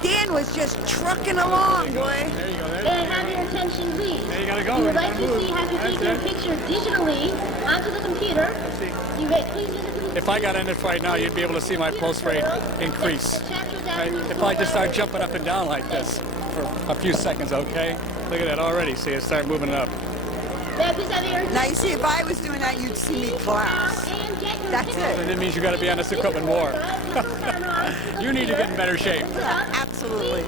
Dan was just trucking along, boy. There you go. And have your attention, please. There you gotta go. We would like to see how you take your picture digitally onto the computer. You may please use the computer. If I got in it right now, you'd be able to see my pulse rate increase. Right? If I just start jumping up and down like this for a few seconds, okay? Look at that already. See, it start moving up. May I please have your Now you see, if I was doing that, you'd see me class. That's it. And it means you got to be on this equipment more. You need to get in better shape. Absolutely.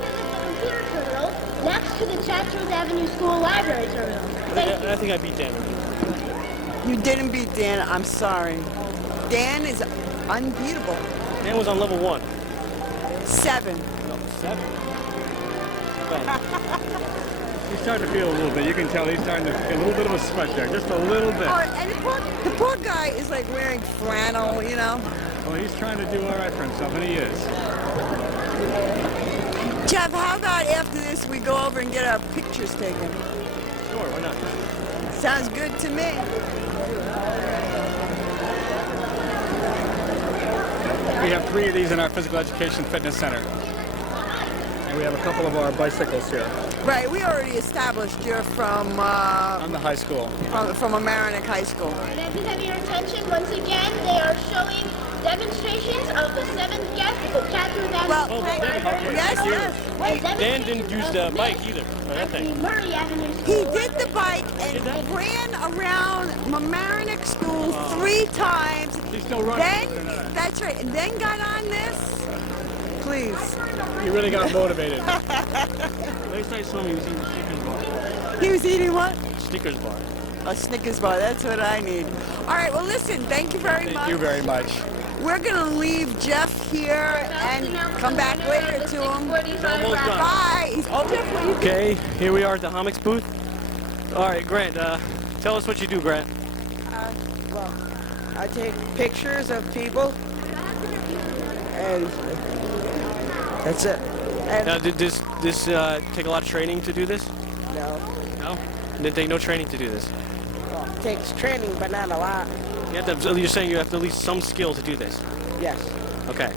computer terminal next to the Charters Avenue School Library terminal. Thank you. I think I beat Dan. You didn't beat Dan. I'm sorry. Dan is unbeatable. Dan was on level 1. 7. No, 7. He's starting to feel a little bit. You can tell he's starting to get a little bit of a sweat there, just a little bit. Oh, and the poor guy is like wearing flannel, you know. Well, he's trying to do all right for himself, and he is. Jeff, how about after this we go over and get our pictures taken? Sure, why not? Sounds good to me. We have 3 of these in our physical education fitness center. And we have a couple of our bicycles here. Right, we already established you're from On the high school. from Mamaroneck High School. May I please have your attention? Once again, they are showing demonstrations of the 7th guest at the Charters Avenue Well, School hey, Library. yes, yes. And Dan didn't use the bike either. at the Murray Avenue School. He did the bike and ran around Mamaroneck School 3 times. He's still running. Then, that's right, and then got on this. Please. He really got motivated. Last I saw him, he was eating a Snickers bar. He was eating what? Snickers bar. A Snickers bar. That's what I need. All right. Well, listen. Thank you very much. Thank you very much. We're gonna leave Jeff here and come back later to him. Almost done. Bye. Oh, Jeff, what you Okay, here we are at the Homics booth. All right, Grant, tell us what you do, Grant. Well, I take pictures of people, and that's it. And Now, did this take a lot of training to do this? no, No? It didn't take no training to do this. well, it takes training, but not a lot. You have to, so you're saying you have to at least some skill to do this. Yes. Okay.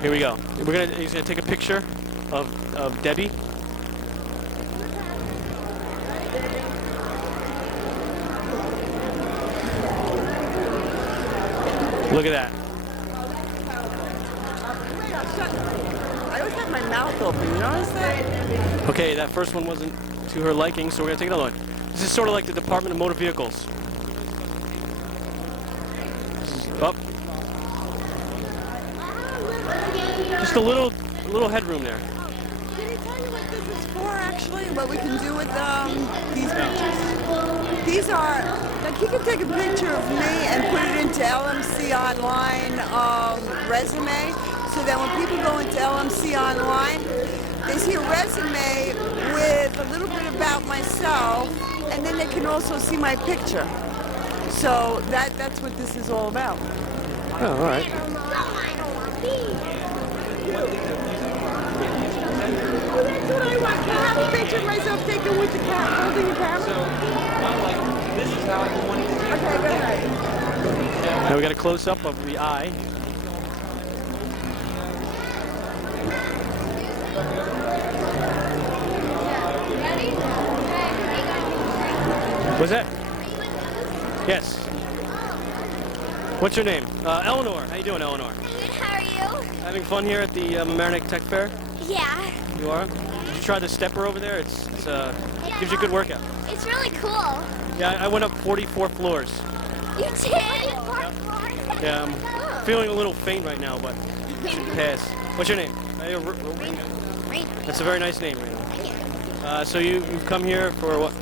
Here we go. He's gonna take a picture of Debbie. Look at that. I always have my mouth open. You notice that? Okay, that first one wasn't to her liking, so we're gonna take another one. This is sort of like the Department of Motor Vehicles. Up. Just a little headroom there. Can he tell you what this is for, actually? What we can do with these pictures? These are, like, he can take a picture of me and put it into LMC Online resume, so that when people go into LMC Online, they see a resume with a little bit about myself, and then they can also see my picture. So that's what this is all about. Oh, all right. Oh, that's what I want. Can I have a picture of myself taken with the camera, holding the camera? This is how I want it to be. Okay, go ahead. Now we got a close-up of the eye. What's that? Yes. What's your name? Eleanor. How you doing, Eleanor? Good, how are you? Having fun here at the Mamaroneck Tech Fair? Yeah. You are? Did you try the stepper over there? It's gives you a good workout. It's really cool. Yeah, I went up 44 floors. You did? Yeah, I'm feeling a little faint right now, but should pass. What's your name? That's a very nice name, Reno. So you've come here for what?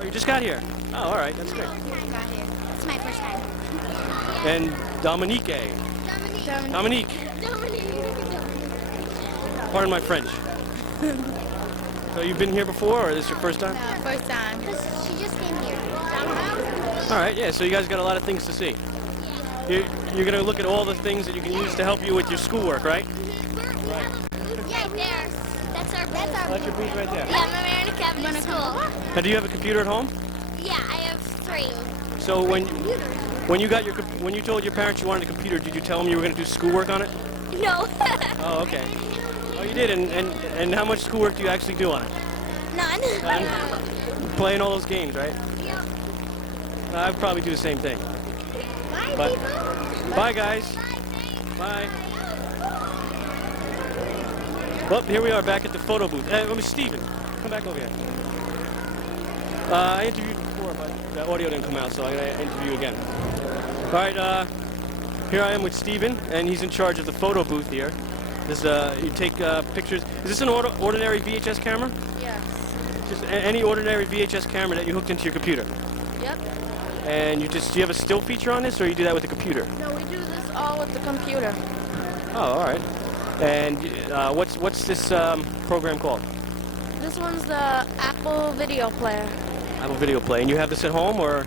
Oh, you just got here. Oh, all right, that's great. It's my first time. And Dominique. Dominique. Pardon my French. So you've been here before, or is this your first time? No, first time. She just came here. All right, yeah, so you guys got a lot of things to see. You're going to look at all the things that you can use to help you with your schoolwork, right? Yeah, there. That's your booth right there. Yeah, Mamaroneck Avenue School. Now, do you have a computer at home? Yeah, I have 3. So when you told your parents you wanted a computer, did you tell them you were going to do schoolwork on it? No. Oh, okay. Oh, you did, and how much schoolwork do you actually do on it? None. None? Playing all those games, right? Yep. I'd probably do the same thing. Bye, But, people. bye, guys. Bye. Well, here we are back at the photo booth. Steven, come back over here. I interviewed you before, but The audio didn't come out, so I'm going to interview again. All right, here I am with Steven, and he's in charge of the photo booth here. This, you take pictures. Is this an ordinary VHS camera? Yes. Just any ordinary VHS camera that you hooked into your computer? Yep. And do you have a still feature on this, or you do that with the computer? No, we do this all with the computer. Oh, all right. And what's this program called? This one's the Apple Video Player. Apple Video Play. And you have this at home, or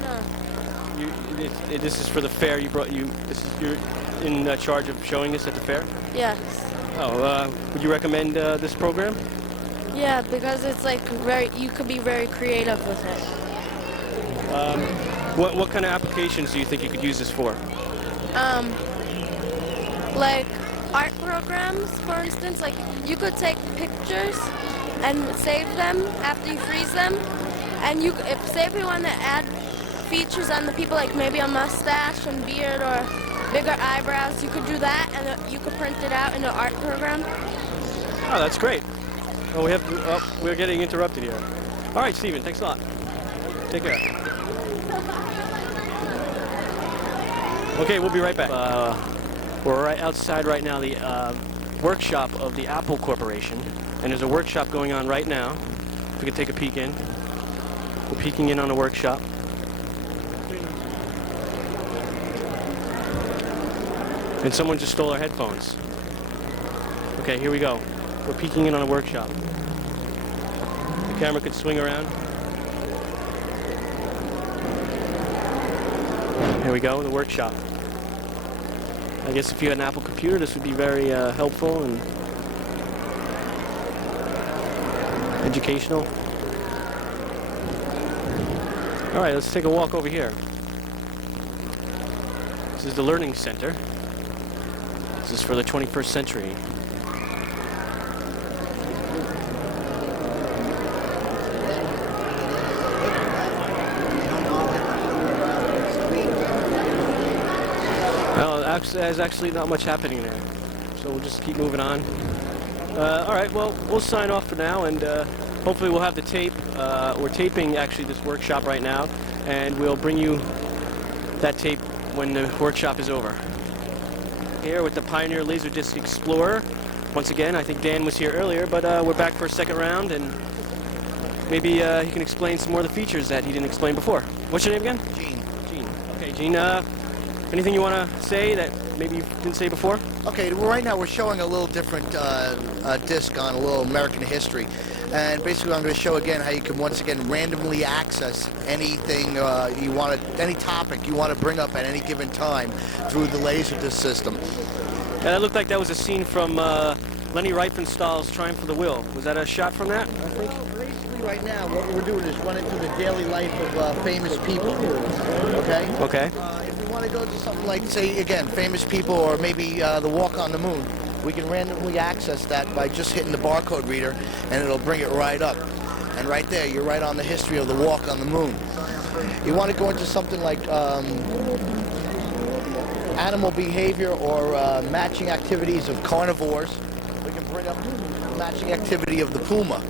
No. this is for the fair? You're in charge of showing this at the fair? Yes. Oh, would you recommend this program? Yeah, because it's like you could be very creative with it. What kind of applications do you think you could use this for? Like art programs, for instance. Like you could take pictures and save them after you freeze them, and say if you want to add features on the people, like maybe a mustache and beard or bigger eyebrows, you could do that, and you could print it out in an art program. Oh, that's great. Oh, we're getting interrupted here. All right, Steven, thanks a lot. Take care. Okay, we'll be right back. We're right outside right now, the workshop of the Apple Corporation, and there's a workshop going on right now. If we could take a peek in. We're peeking in on a workshop. And someone just stole our headphones. Okay, here we go. We're peeking in on a workshop. The camera could swing around. Here we go, the workshop. I guess if you had an Apple computer, this would be very helpful and educational. All right, let's take a walk over here. This is the Learning Center. This is for the 21st century. Well, there's actually not much happening there, so we'll just keep moving on. All right, well, we'll sign off for now, and hopefully we'll have the tape. We're taping, actually, this workshop right now, and we'll bring you that tape when the workshop is over. Here with the Pioneer Laserdisc Explorer. Once again, I think Dan was here earlier, but we're back for a second round, and maybe he can explain some more of the features that he didn't explain before. What's your name again? Gene. Gene. Okay, Gene, anything you want to say that maybe you didn't say before? Okay, well, right now we're showing a little different disc on a little American history. And basically I'm going to show again how you can once again randomly access anything you want to, any topic you want to bring up at any given time through the Laserdisc system. Yeah, that looked like that was a scene from Lenny Riefenstahl's Triumph of the Will. Was that a shot from that, I think? Basically right now what we're doing is running through the daily life of famous people, okay? Okay. If we want to go to something like, say, again, famous people or maybe the Walk on the Moon, we can randomly access that by just hitting the barcode reader and it'll bring it right up. And right there, you're right on the history of the Walk on the Moon. You want to go into something like animal behavior or matching activities of carnivores. We can bring up matching activity of the puma.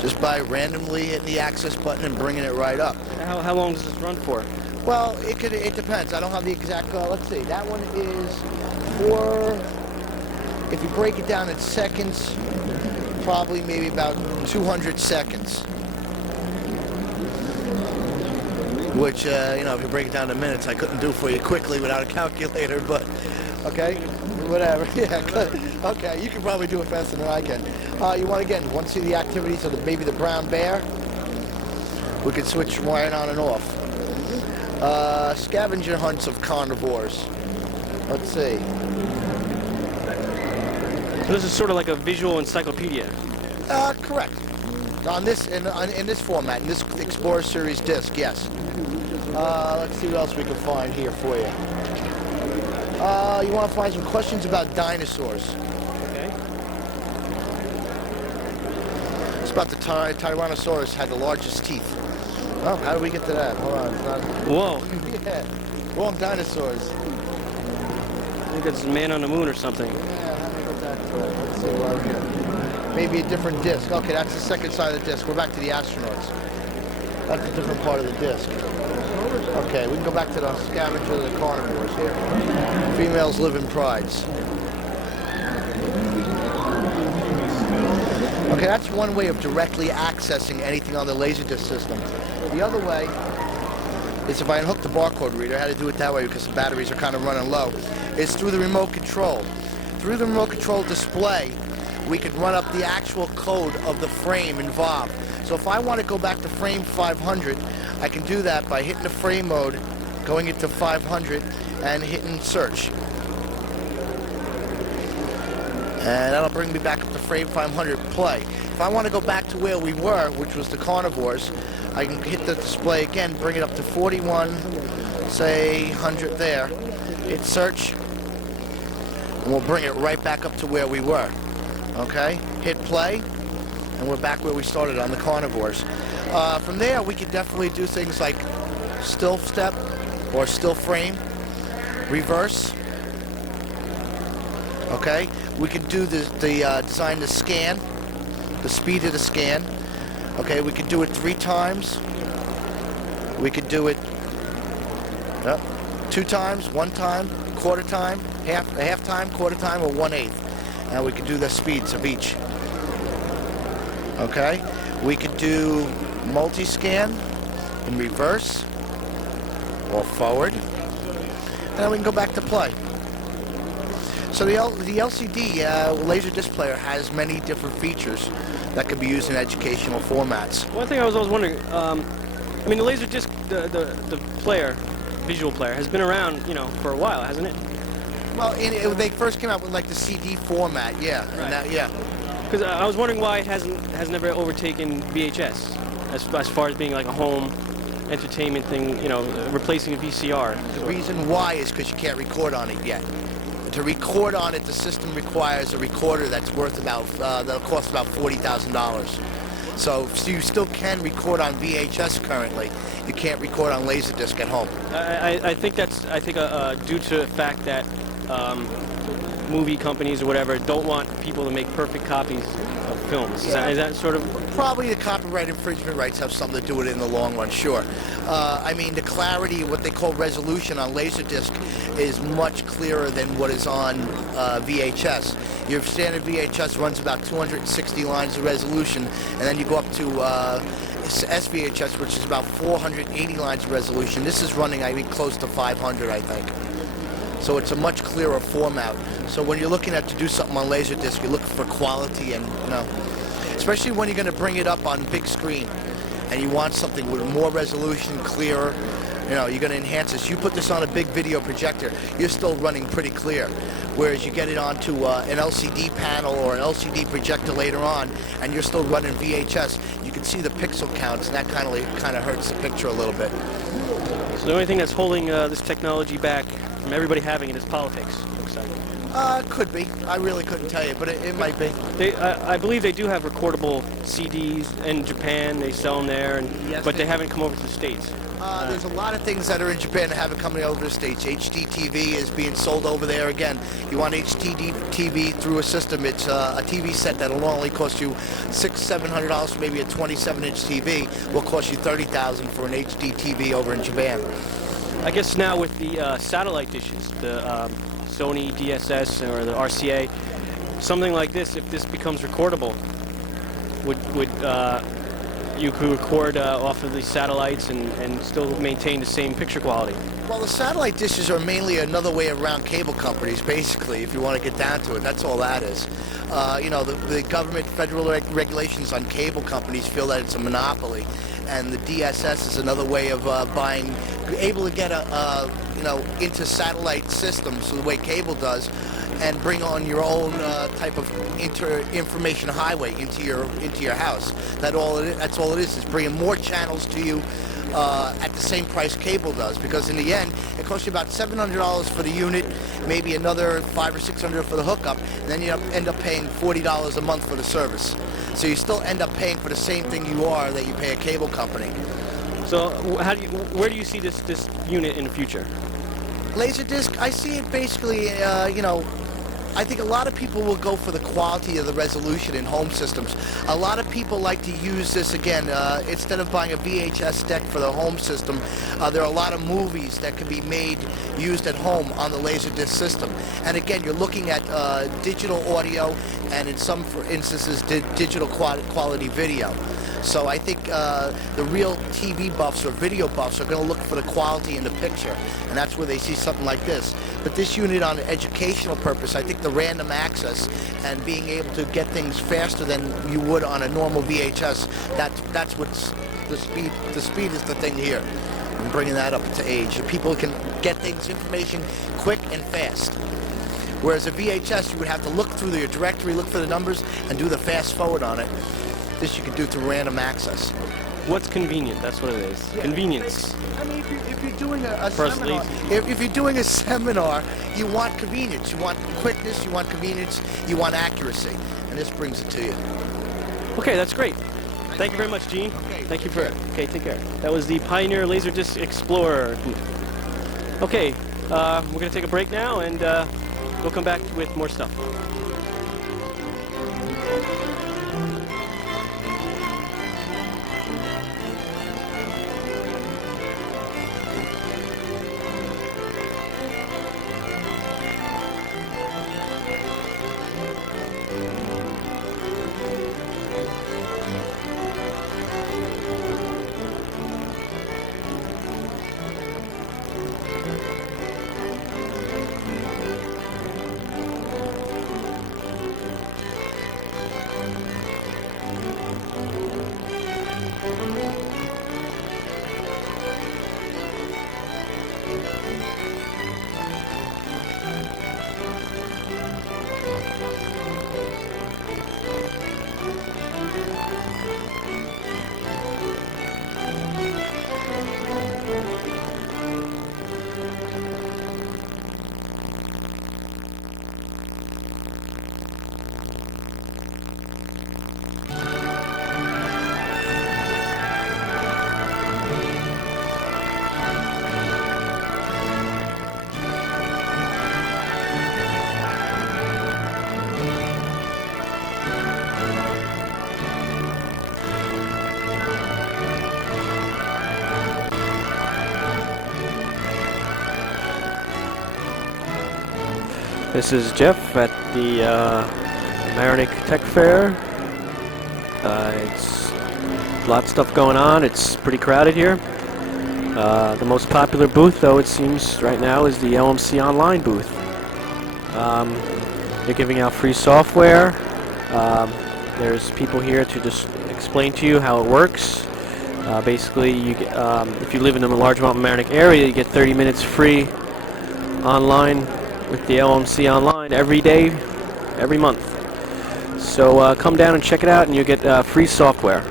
Just by randomly hitting the access button and bringing it right up. How long does this run for? Well, it depends. I don't have the exact, let's see, that one is for, if you break it down in seconds, probably maybe about 200 seconds. Which, you know, if you break it down to minutes, I couldn't do for you quickly without a calculator, but, okay, whatever, yeah, good. Okay, you can probably do it faster than I can. You want to see the activities of maybe the brown bear? We can switch right on and off. Scavenger hunts of carnivores. Let's see. So this is sort of like a visual encyclopedia. Correct. On this, in this format, in this Explorer Series disc, yes. Let's see what else we can find here for you. You want to find some questions about dinosaurs. Okay. It's about the Tyrannosaurus had the largest teeth. Oh, how did we get to that? Hold on. It's not... Whoa. Yeah. Wrong dinosaurs. I think it's Man on the Moon or something. Yeah, how did we get that to it? Let's see, where are we here? maybe a different disc. Okay, that's the second side of the disc. We're back to the astronauts. That's a different part of the disc. Okay, we can go back to the scavenger of the carnivores here. Females live in prides. Okay, that's one way of directly accessing anything on the Laserdisc system. The other way is if I unhook the barcode reader. I had to do it that way because the batteries are kind of running low. It's through the remote control. Through the remote control display, we could run up the actual code of the frame involved. So if I want to go back to frame 500, I can do that by hitting the frame mode, going into 500, and hitting search. And that'll bring me back up to frame 500, play. If I want to go back to where we were, which was the carnivores, I can hit the display again, bring it up to 41, say 100 there, hit search, and we'll bring it right back up to where we were. Okay, hit play, and we're back where we started on the carnivores. From there, we could definitely do things like still step or still frame, reverse. Okay, we could do the design the scan, the speed of the scan. Okay, we could do it 3 times. We could do it 2 times, 1 time, quarter time, half time, quarter time, or 1/8. And we could do the speeds of each. Okay, we could do multi-scan in reverse or forward, and then we can go back to play. So the LCD laser disc player has many different features that can be used in educational formats. One thing I was always wondering, I mean, the laser disc, the player, visual player, has been around, you know, for a while, hasn't it? Well, they first came out with like the CD format, yeah, Right. and that, yeah. Because I was wondering why it has never overtaken VHS as far as being like a home entertainment thing, you know, replacing a VCR. The reason why is because you can't record on it yet. To record on it, the system requires a recorder that's worth about, that'll cost about $40,000. So you still can record on VHS currently. You can't record on Laserdisc at home. I think that's due to the fact that movie companies or whatever don't want people to make perfect copies of films. Is that sort of... Probably the copyright infringement rights have something to do with it in the long run, sure. I mean, the clarity, what they call resolution on Laserdisc is much clearer than what is on VHS. Your standard VHS runs about 260 lines of resolution, and then you go up to SVHS, which is about 480 lines of resolution. This is running, I mean, close to 500, I think. So it's a much clearer format. So when you're looking at to do something on Laserdisc, you're looking for quality, and you know, especially when you're going to bring it up on big screen, and you want something with more resolution, clearer. You know, you're going to enhance this. You put this on a big video projector, you're still running pretty clear. Whereas you get it onto an LCD panel or an LCD projector later on, and you're still running VHS, you can see the pixel counts, and that kind of hurts the picture a little bit. So the only thing that's holding this technology back from everybody having it is politics, looks like. Could be. I really couldn't tell you, but it might be. I believe they do have recordable CDs in Japan. They sell them there, Yes, but they haven't come over to the States. There's a lot of things that are in Japan that haven't come over to the States. HD-TV is being sold over there again. You want HD-TV through a system, it's a TV set that'll only cost you $600-700 for maybe a 27-inch TV. Will cost you $30,000 for an HD-TV over in Japan. I guess now with the satellite dishes, the Sony DSS or the RCA, something like this, if this becomes recordable, would you could record off of these satellites and still maintain the same picture quality? Well, the satellite dishes are mainly another way around cable companies, basically, if you want to get down to it. That's all that is. You know, the government, federal regulations on cable companies feel that it's a monopoly, and the DSS is another way of able to get you know, into satellite systems the way cable does, and bring on your own type of information highway into your house. That's all it is bringing more channels to you at the same price cable does, because in the end it costs you about $700 for the unit, maybe another $500 or $600 for the hookup, and then you end up paying $40 a month for the service. So you still end up paying for the same thing that you pay a cable company. So where do you see this unit in the future? Laserdisc, I see it basically, you know, I think a lot of people will go for the quality of the resolution in home systems. A lot of people like to use this, again, instead of buying a VHS deck for the home system, there are a lot of movies that can be used at home on the Laserdisc system. And again, you're looking at digital audio and in some instances digital quality video. So I think the real TV buffs or video buffs are going to look for the quality in the picture, and that's where they see something like this. But this unit on an educational purpose, I think the random access and being able to get things faster than you would on a normal VHS, that's what's the speed. The speed is the thing here. I'm bringing that up to age. People can get information quick and fast. Whereas a VHS, you would have to look through your directory, look for the numbers, and do the fast forward on it. This you can do through random access. What's convenient? That's what it is. Yeah. Convenience. I mean, if you're doing a seminar, if you're doing a seminar, you want convenience, you want quickness, you want convenience, you want accuracy, and this brings it to you. Okay, that's great. Thank you very much, Gene. Okay, Thank you for it. Okay, take care. That was the Pioneer Laserdisc Explorer. Okay, we're going to take a break now, and we'll come back with more stuff. This is Jeff at the Mamaroneck Tech Fair. It's a lot of stuff going on. It's pretty crowded here. The most popular booth, though, it seems right now, is the LMC Online booth. They're giving out free software. There's people here to just explain to you how it works. Basically, you get, if you live in the large Mamaroneck area, you get 30 minutes free online with the LMC Online every day, every month. So come down and check it out, and you get free software.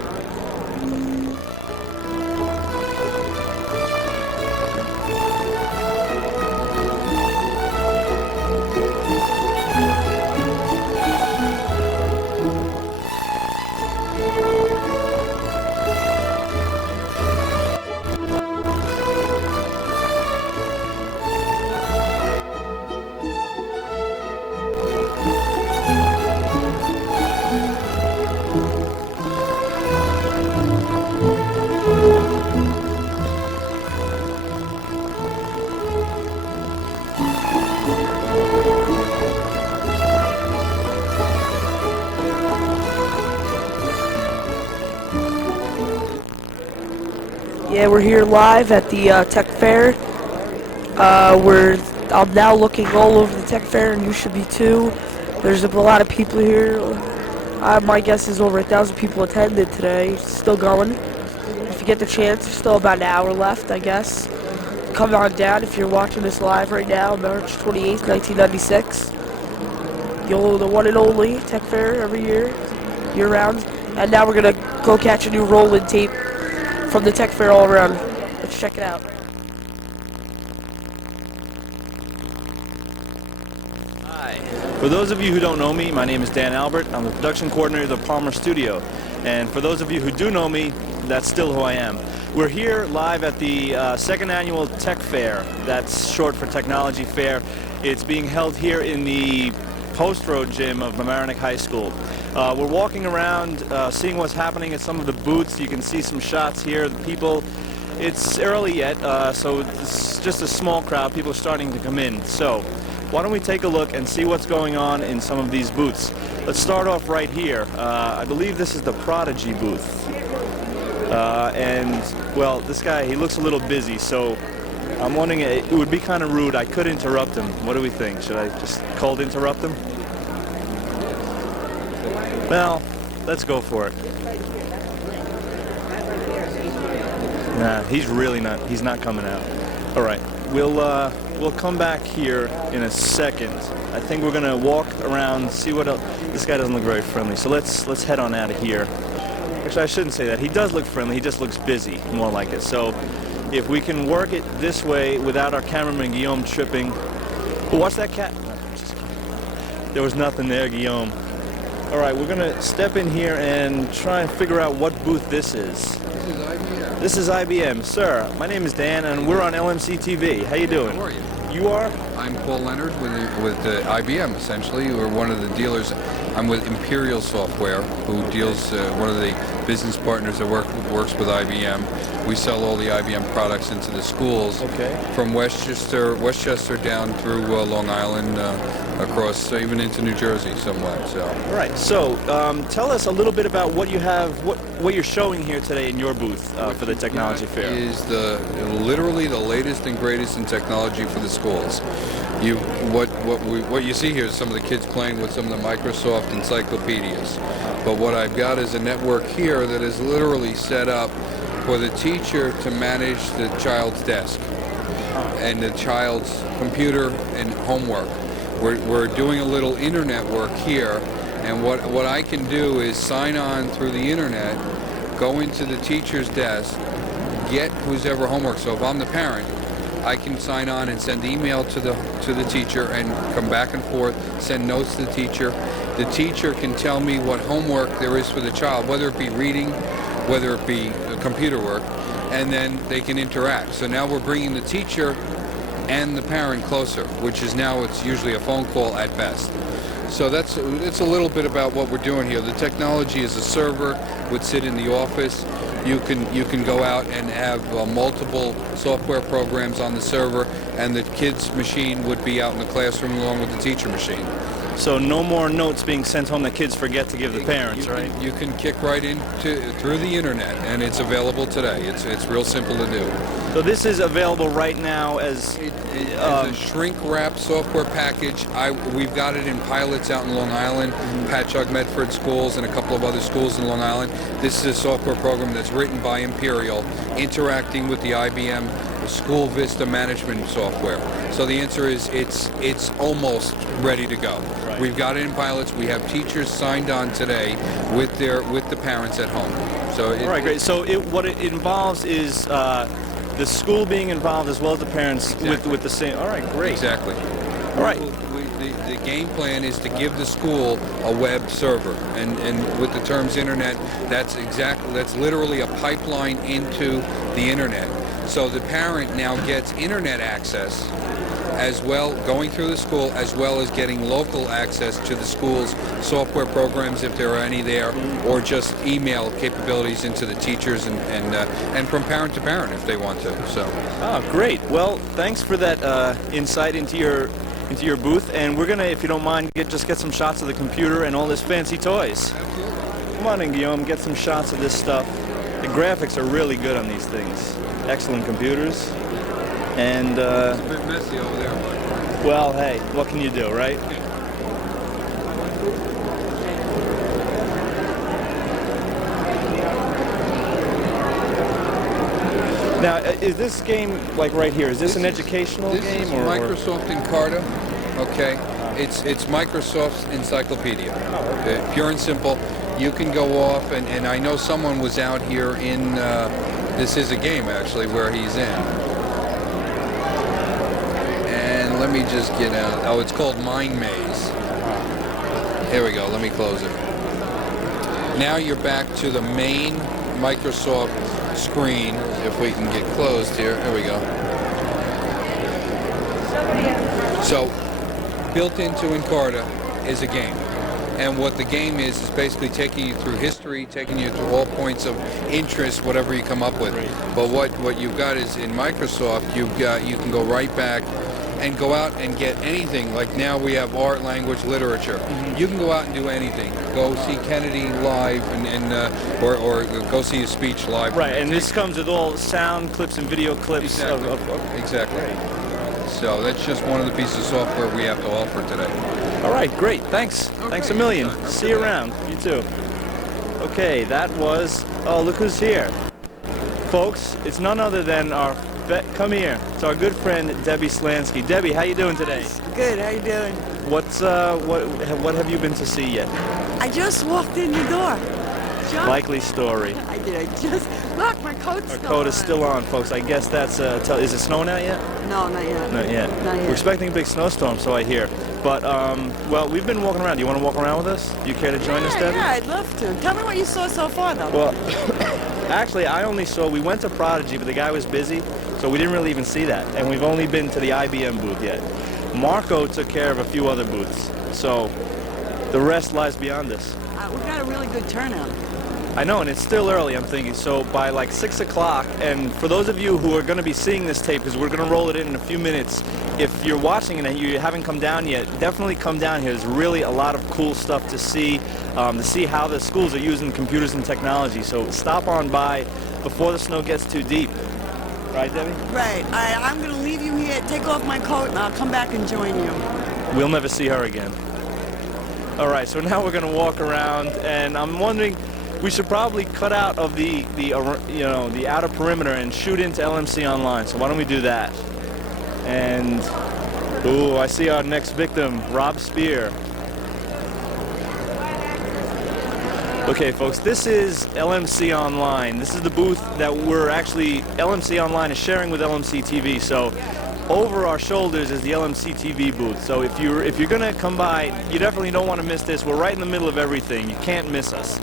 Yeah, we're here live at the Tech Fair. I'm now looking all over the Tech Fair, and you should be too. There's a lot of people here. My guess is over 1,000 people attended today. Still going. If you get the chance, there's still about an hour left, I guess. Come on down if you're watching this live right now, March 28th, 1996. The one and only Tech Fair every year, year-round. And now we're going to go catch a new roll-in tape from the Tech Fair all around. Let's check it out. Hi. For those of you who don't know me, my name is Dan Albert. I'm the production coordinator of the Palmer Studio. And for those of you who do know me, that's still who I am. We're here live at the second annual Tech Fair. That's short for Technology Fair. It's being held here in the Post Road gym of Mamaroneck High School. We're walking around, seeing what's happening at some of the booths. You can see some shots here. The people, it's early yet, so it's just a small crowd. People are starting to come in. So why don't we take a look and see what's going on in some of these booths. Let's start off right here. I believe this is the Prodigy booth. And, well, this guy, he looks a little busy, so I'm wondering, it would be kind of rude. I could interrupt him. What do we think? Should I just cold interrupt him? Well, let's go for it. Nah, he's not coming out. All right, we'll come back here in a second. I think we're gonna walk around, see what else. This guy doesn't look very friendly, so let's head on out of here. Actually, I shouldn't say that. He does look friendly. He just looks busy, more like it. So if we can work it this way without our cameraman Guillaume tripping. Oh, watch that cat. There was nothing there, Guillaume. All right, we're gonna step in here and try and figure out what booth this is. This is IBM. This is IBM. Sir, my name is Dan, and we're on LMC-TV. How you doing? How are you? You are? I'm Paul Leonard with IBM, essentially. We're one of the dealers. I'm with Imperial Software, who deals, one of the business partners that works with IBM. We sell all the IBM products into the schools. Okay. From Westchester down through Long Island, across, even into New Jersey somewhat. So. All right. So, tell us a little bit about what you have, what you're showing here today in your booth for the technology fair. Is literally the latest and greatest in technology for the schools. What you see here is some of the kids playing with some of the Microsoft encyclopedias. But what I've got is a network here that is literally set up for the teacher to manage the child's desk and the child's computer and homework. We're doing a little internet work here, and what I can do is sign on through the internet, go into the teacher's desk, get whose ever homework. So if I'm the parent, I can sign on and send email to the teacher and come back and forth, send notes to the teacher. The teacher can tell me what homework there is for the child, whether it be reading, whether it be computer work, and then they can interact. So now we're bringing the teacher and the parent closer, which is now it's usually a phone call at best. So it's a little bit about what we're doing here. The technology is a server, would sit in the office. You can go out and have multiple software programs on the server, and the kid's machine would be out in the classroom along with the teacher machine. So no more notes being sent home that kids forget to give the parents, right? You can kick right in through the internet, and it's available today. It's real simple to do. So this is available right now as a shrink-wrap software package. We've got it in pilots out in Long Island, Patchogue Medford schools, and a couple of other schools in Long Island. This is a software program that's written by Imperial, interacting with the IBM School Vista management software. So the answer is it's almost ready to go. Right. We've got it in pilots. We have teachers signed on today with the parents at home. So all right, great. So what it involves is the school being involved as well as the parents. Exactly. with the same. All right, great. Exactly. All right. The game plan is to give the school a web server, and with the terms internet, that's literally a pipeline into the internet. So the parent now gets internet access as well, going through the school, as well as getting local access to the school's software programs, if there are any there, or just email capabilities into the teachers and from parent to parent if they want to. So. Oh, great. Well, thanks for that insight into your booth, and we're gonna, if you don't mind, just get some shots of the computer and all this fancy toys. Absolutely. Come on in, Guillaume, get some shots of this stuff. The graphics are really good on these things. Excellent computers. And it's a bit messy over there, but well, hey, what can you do, right? Now, is this game, like right here, is this an educational game? This is Microsoft Encarta, okay? It's Microsoft's encyclopedia. Pure and simple. You can go off, and I know someone was out here in, this is a game actually, where he's in. And let me just get out, oh, it's called Mind Maze. Here we go, let me close it. Now you're back to the main Microsoft screen, if we can get closed here. Here we go. So built into Encarta is a game. And what the game is basically taking you through history, taking you through all points of interest, whatever you come up with. But what you've got is in Microsoft, you can go right back and go out and get anything. Like now we have art, language, literature. You can go out and do anything. Go see Kennedy live, or go see his speech live. Right, and this comes with all sound clips and video clips. Exactly. So that's just one of the pieces of software we have to offer today. All right, great. Thanks. Thanks a million. See you around. You too. Okay, that was... Oh, look who's here. Folks, it's none other than our... Come here. It's our good friend, Debbie Slansky. Debbie, how you doing today? Good. How you doing? What's what have you been to see yet? I just walked in the door. Likely story. I did. I just... Look, my coat's Our coat is still on, folks. I guess that's... is it snowing out yet? No, not yet. Not yet. Not yet. We're expecting a big snowstorm, so I hear. But, well, we've been walking around. Do you want to walk around with us? You care to join us, Debbie? Yeah, I'd love to. Tell me what you saw so far, though. Well, actually, I only saw... We went to Prodigy, but the guy was busy, so we didn't really even see that. And we've only been to the IBM booth yet. Marco took care of a few other booths, so the rest lies beyond us. We've got a really good turnout. I know, and it's still early, I'm thinking, so by like 6 o'clock, and for those of you who are going to be seeing this tape, because we're going to roll it in a few minutes, if you're watching it and you haven't come down yet, definitely come down here. There's really a lot of cool stuff to see how the schools are using computers and technology, so stop on by before the snow gets too deep. Right, Debbie? Right. I'm going to leave you here, take off my coat, and I'll come back and join you. We'll never see her again. All right, so now we're going to walk around, and I'm wondering... We should probably cut out of the outer perimeter and shoot into LMC Online. So why don't we do that? And ooh, I see our next victim, Rob Spear. Okay, folks, this is LMC Online. This is the booth that LMC Online is sharing with LMC-TV. So over our shoulders is the LMC-TV booth. So if you're gonna come by, you definitely don't want to miss this. We're right in the middle of everything. You can't miss us.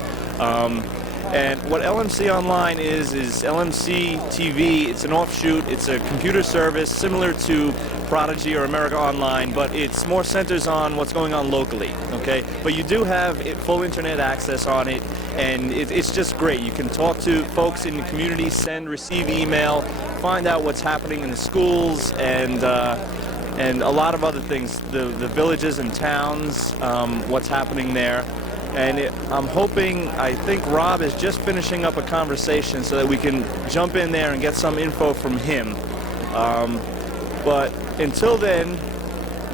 And what LMC Online is LMC-TV. It's an offshoot. It's a computer service similar to Prodigy or America Online, but it's more centers on what's going on locally, okay? But you do have full internet access on it, and it's just great. You can talk to folks in the community, receive email, find out what's happening in the schools, and a lot of other things, the villages and towns, what's happening there. And I think Rob is just finishing up a conversation so that we can jump in there and get some info from him. But until then,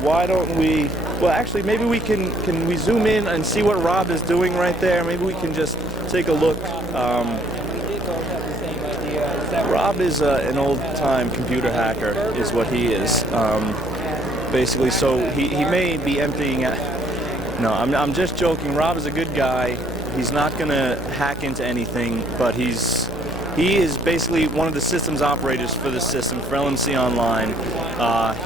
why don't we, well actually maybe we can we zoom in and see what Rob is doing right there? Maybe we can just take a look. Rob is an old-time computer hacker, is what he is. Basically, so he may be emptying out. No, I'm just joking. Rob is a good guy. He's not going to hack into anything, but he is basically one of the systems operators for the system, for LMC Online.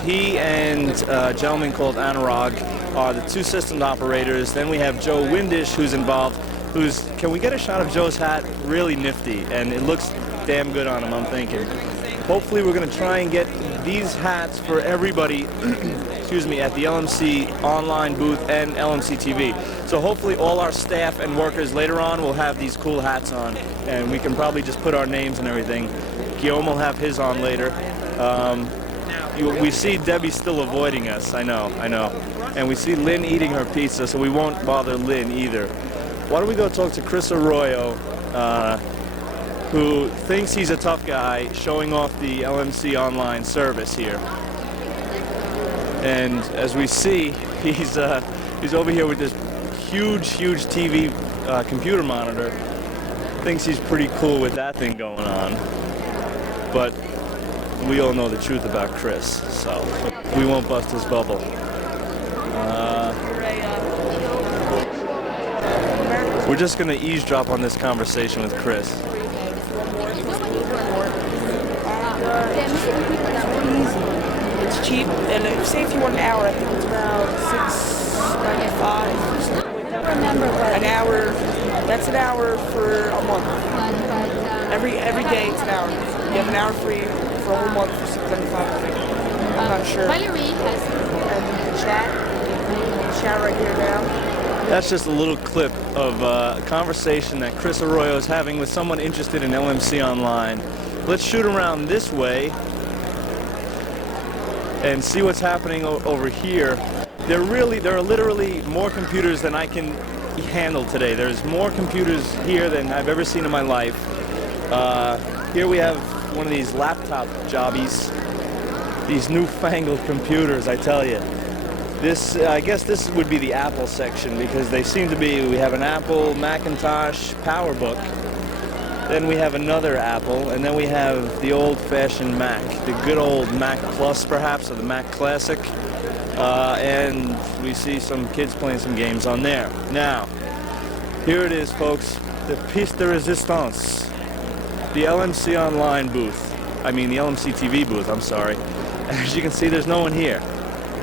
He and a gentleman called Anurag are the two systems operators. Then we have Joe Windish, who's involved, can we get a shot of Joe's hat? Really nifty, and it looks damn good on him, I'm thinking. Hopefully we're going to try and get these hats for everybody excuse me, at the LMC Online booth and LMC-TV. So hopefully all our staff and workers later on will have these cool hats on, and we can probably just put our names and everything. Guillaume will have his on later. We see Debbie still avoiding us, I know. And we see Lynn eating her pizza, so we won't bother Lynn either. Why don't we go talk to Chris Arroyo, who thinks he's a tough guy, showing off the LMC Online service here. And as we see, he's over here with this huge TV computer monitor. Thinks he's pretty cool with that thing going on. But we all know the truth about Chris, so we won't bust his bubble. We're just going to eavesdrop on this conversation with Chris. It's cheap, and say if you want an hour, I think it's around $6.95. An hour. That's an hour for a month. Every day it's an hour. You have an hour free for a whole month for $6.95. I think. I'm not sure. And you can chat. chat right here now. That's just a little clip of a conversation that Chris Arroyo is having with someone interested in LMC Online. Let's shoot around this way and see what's happening over here. There are literally more computers than I can handle today. There's more computers here than I've ever seen in my life. Here we have one of these laptop jobbies. These newfangled computers, I tell you. This, I guess this would be the Apple section because they seem to be, we have an Apple Macintosh PowerBook, then we have another Apple, and then we have the old-fashioned Mac, the good old Mac Plus perhaps, or the Mac Classic, and we see some kids playing some games on there. Now, here it is, folks, the piece de resistance, the LMC Online booth, I mean the LMC-TV booth, I'm sorry. As you can see, there's no one here.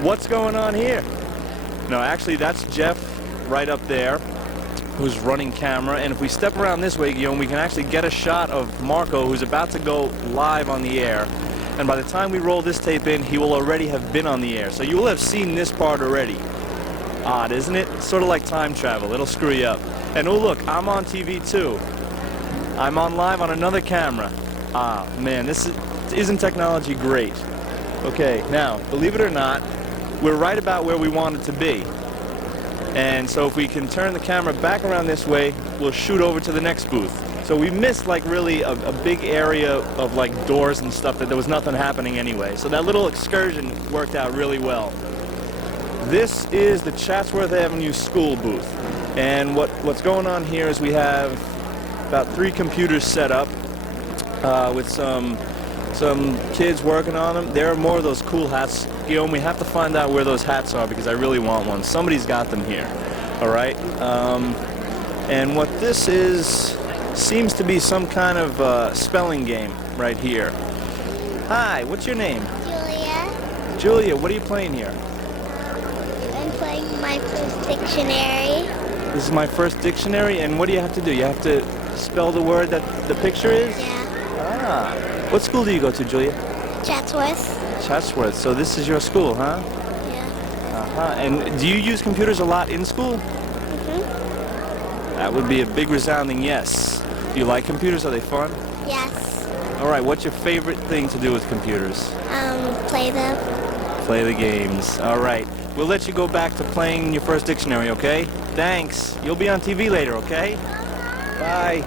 What's going on here? No, actually, that's Jeff right up there, who's running camera. And if we step around this way, Guillaume, we can actually get a shot of Marco, who's about to go live on the air. And by the time we roll this tape in, he will already have been on the air. So you will have seen this part already. Odd, isn't it? Sort of like time travel. It'll screw you up. And oh, look, I'm on TV too. I'm on live on another camera. Ah, man, isn't technology great? Okay, now, believe it or not, we're right about where we wanted to be. And so if we can turn the camera back around this way, we'll shoot over to the next booth. So we missed like really a big area of like doors and stuff that there was nothing happening anyway. So that little excursion worked out really well. This is the Chatsworth Avenue School booth. And what's going on here is we have about 3 computers set up with some kids working on them. There are more of those cool hats. Guillaume, we have to find out where those hats are because I really want one. Somebody's got them here. All right. And what this is seems to be some kind of spelling game right here. Hi, what's your name? Julia. Julia, what are you playing here? I'm playing my first dictionary. This is my first dictionary, and what do you have to do? You have to spell the word that the picture is? Yeah. Ah. What school do you go to, Julia? Chatsworth. Chatsworth. So this is your school, huh? Yeah. Uh-huh. And do you use computers a lot in school? Mm-hmm. That would be a big resounding yes. Do you like computers? Are they fun? Yes. All right. What's your favorite thing to do with computers? Play them. Play the games. All right. We'll let you go back to playing your first dictionary, okay? Thanks. You'll be on TV later, okay? Bye.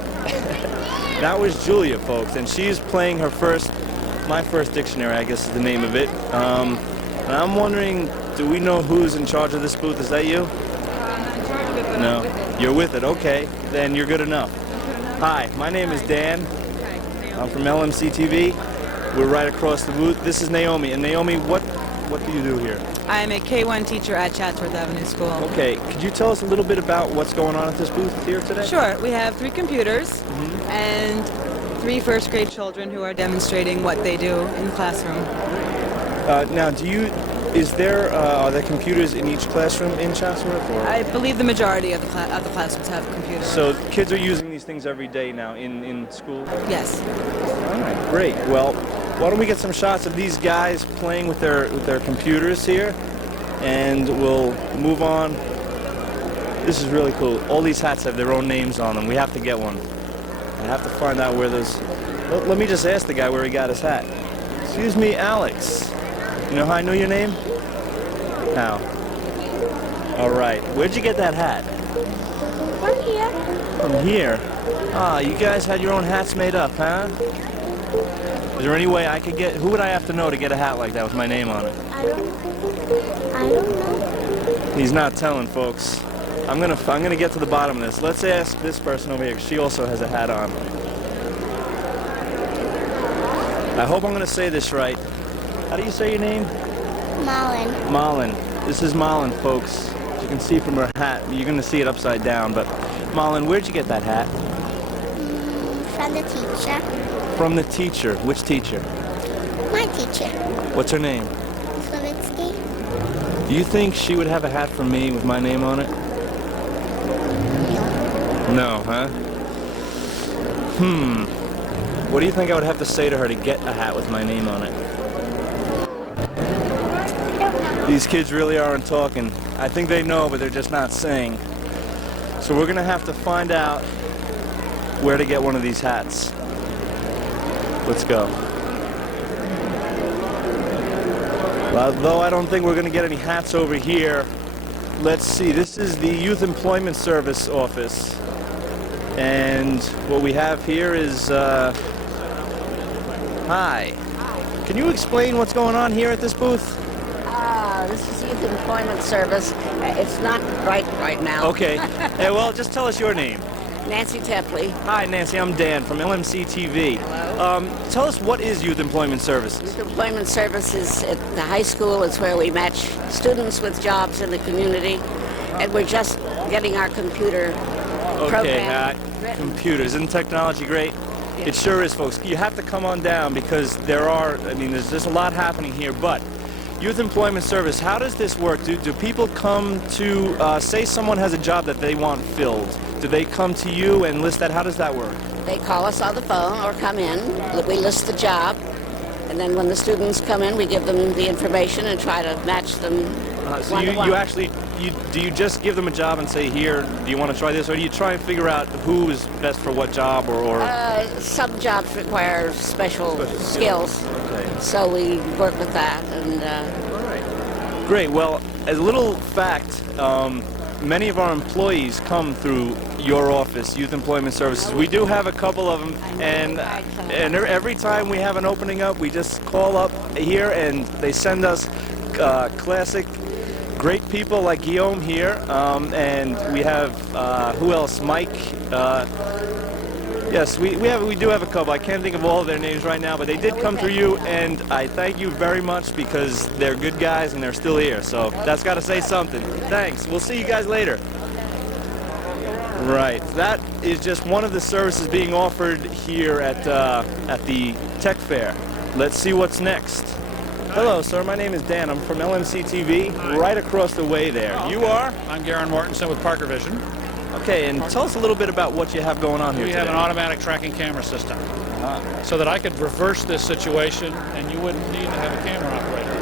That was Julia, folks, and she's playing my first dictionary, I guess is the name of it. And I'm wondering, do we know who's in charge of this booth? Is that you? No. You're with it, okay. Then you're good enough. Hi, my name is Dan. I'm from LMC-TV. We're right across the booth. This is Naomi. And Naomi, what do you do here? I'm a K-1 teacher at Chatsworth Avenue School. Okay, could you tell us a little bit about what's going on at this booth here today? Sure. We have 3 computers and 3 first grade children who are demonstrating what they do in the classroom. Now, are there computers in each classroom in Chatsworth? Or? I believe the majority of the classrooms have computers. So kids are using these things every day now in school? Yes. All right, great. Well, why don't we get some shots of these guys playing with their computers here, and we'll move on. This is really cool. All these hats have their own names on them. We have to get one. I have to find out where those... Let me just ask the guy where he got his hat. Excuse me, Alex. You know how I know your name? How? All right. Where'd you get that hat? From here. From here? Ah, you guys had your own hats made up, huh? Is there any way I could get... Who would I have to know to get a hat like that with my name on it? I don't know. He's not telling, folks. I'm gonna get to the bottom of this. Let's ask this person over here, 'cause she also has a hat on. I hope I'm gonna say this right. How do you say your name? Malin. Malin. This is Malin, folks. As you can see from her hat, you're gonna see it upside down, but Malin, where'd you get that hat? From the teacher. From the teacher. Which teacher? My teacher. What's her name? Slavinsky. Do you think she would have a hat for me with my name on it? No, huh? What do you think I would have to say to her to get a hat with my name on it? I don't know. These kids really aren't talking. I think they know, but they're just not saying. So we're going to have to find out where to get one of these hats. Let's go. Though I don't think we're going to get any hats over here. Let's see, this is the Youth Employment Service office. And what we have here is, hi. Can you explain what's going on here at this booth? This is Youth Employment Service. It's not right now. Okay. Well, just tell us your name. Nancy Tepley. Hi, Nancy. I'm Dan from LMC-TV. Hello. Tell us, what is Youth Employment Services? Youth Employment Services at the high school is where we match students with jobs in the community, and we're just getting our computer program. Computers. Isn't technology great? It sure is, folks. You have to come on down because there's just a lot happening here, but Youth Employment Service, how does this work? Do people come to, say someone has a job that they want filled, do they come to you and list that? How does that work? They call us on the phone or come in. We list the job, and then when the students come in, we give them the information and try to match them. So do you just give them a job and say, here, do you want to try this, or do you try and figure out who is best for what job, or? Some jobs require special skills, so we work with that. And Great. Well, as a little fact, many of our employees come through your office, Youth Employment Services. We do have a couple of them, and every time we have an opening up, we just call up here and they send us classic, great people like Guillaume here, and we have who else? Mike. Yes, we do have a couple. I can't think of all of their names right now, but they did come through you, and I thank you very much because they're good guys and they're still here. So that's got to say something. Thanks. We'll see you guys later. Right. That is just one of the services being offered here at the Tech Fair. Let's see what's next. Hello, sir. My name is Dan. I'm from LMC-TV, right across the way there. You are? I'm Garen Mortensen with Parker Vision. Okay, and tell us a little bit about what you have going on here today. We have an automatic tracking camera system, so that I could reverse this situation, and you wouldn't need to have a camera operator.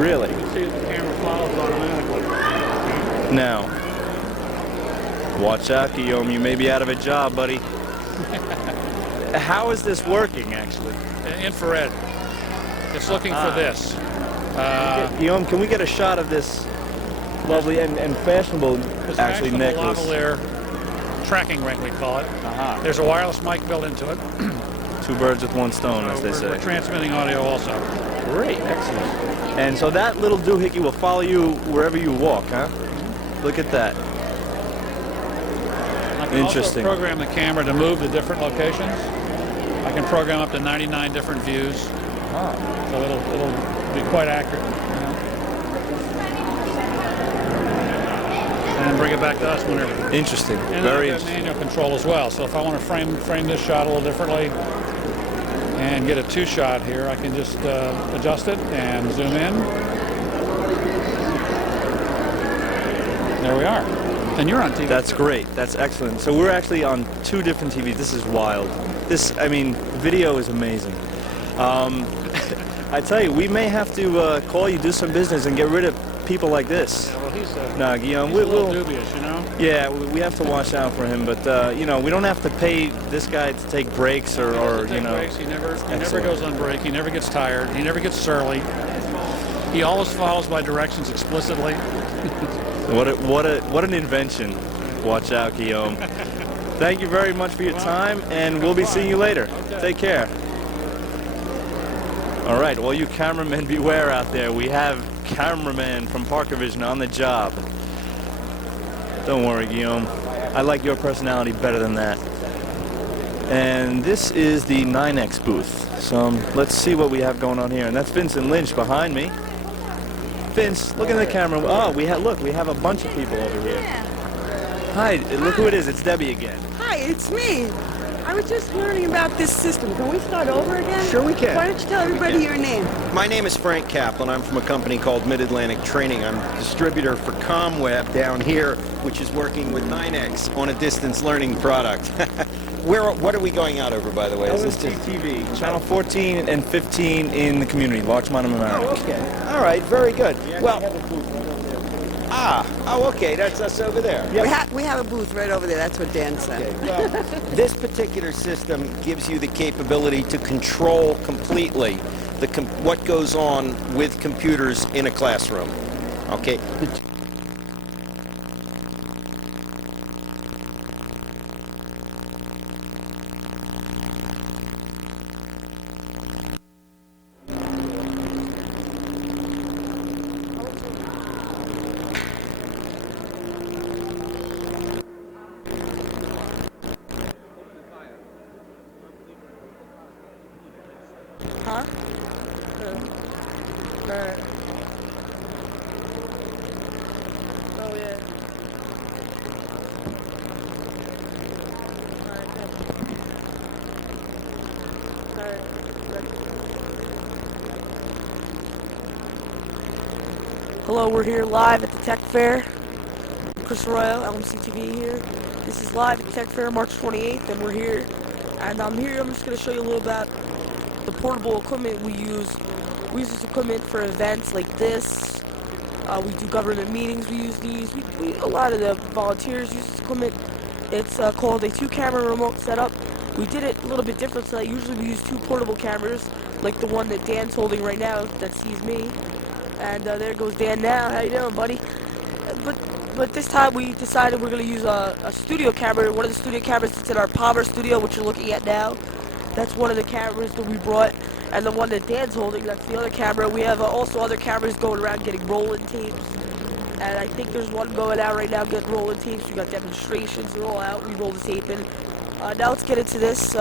Really? You can see that the camera follows automatically. Now, watch out, Guillaume. You may be out of a job, buddy. How is this working, actually? Infrared. It's looking for this. Guillaume, can we get a shot of this lovely and fashionable, actually, necklace? Lavalier tracking ring, we call it. There's a wireless mic built into it. Two birds with one stone, as they say. We're transmitting audio also. Great, excellent. And so that little doohickey will follow you wherever you walk, huh? Look at that. I can also program the camera to move to different locations. I can program up to 99 different views. So it'll be quite accurate. And bring it back to us whenever. Interesting. And very interesting. Manual control as well. So if I want to frame this shot a little differently and get a two-shot here, I can just adjust it and zoom in. There we are. And you're on TV. That's great. That's excellent. So we're actually on two different TVs. This is wild. Video is amazing. I tell you, we may have to call you, do some business, and get rid of people like this. Yeah, well, he's Guillaume, a little dubious, you know? Yeah, we have to watch out for him, but, we don't have to pay this guy to take breaks or Breaks. He never goes on break. He never gets tired. He never gets surly. He always follows my directions explicitly. What an invention. Watch out, Guillaume. Thank you very much for your time, and we'll be seeing you later. Okay. Take care. All right, all you cameramen beware out there. We have cameraman from Parker Vision on the job. Don't worry, Guillaume. I like your personality better than that. And this is the 9X booth. So let's see what we have going on here. And that's Vincent Lynch behind me. Vince, look at the camera. Oh, we have a bunch of people over here. Hi, look who it is. It's Debbie again. Hi, it's me. I was just learning about this system. Can we start over again? Sure we can. Why don't you tell everybody your name? My name is Frank Kaplan. I'm from a company called Mid-Atlantic Training. I'm a distributor for ComWeb down here, which is working with 9X on a distance learning product. What are we going out over, by the way? LMC-TV, channel 14 and 15 in the community, Larchmont and Mamaroneck. Oh, okay. All right, very good. Well, okay, that's us over there. We have a booth right over there. That's what Dan said. Okay, well, this particular system gives you the capability to control completely what goes on with computers in a classroom. Okay. Huh? Alright. Oh, yeah. Alright. Hello, we're here live at the Tech Fair. Chris Royal, LMC-TV here. This is live at the Tech Fair, March 28th, and we're here. And I'm just going to show you a little about the portable equipment we use. We use this equipment for events like this. We do government meetings. We use these. A lot of the volunteers use this equipment. It's called a 2-camera remote setup. We did it a little bit different. So usually we use 2 portable cameras, like the one that Dan's holding right now that sees me. And there goes Dan now. How you doing, buddy? But this time we decided we're going to use a studio camera. One of the studio cameras that's in our Palmer studio, which you're looking at now. That's one of the cameras that we brought, and the one that Dan's holding, that's the other camera. We have also other cameras going around getting roll-in tapes, and I think there's one going out right now getting roll-in tapes. We got demonstrations, they're all out, we roll the tape in. Now let's get into this.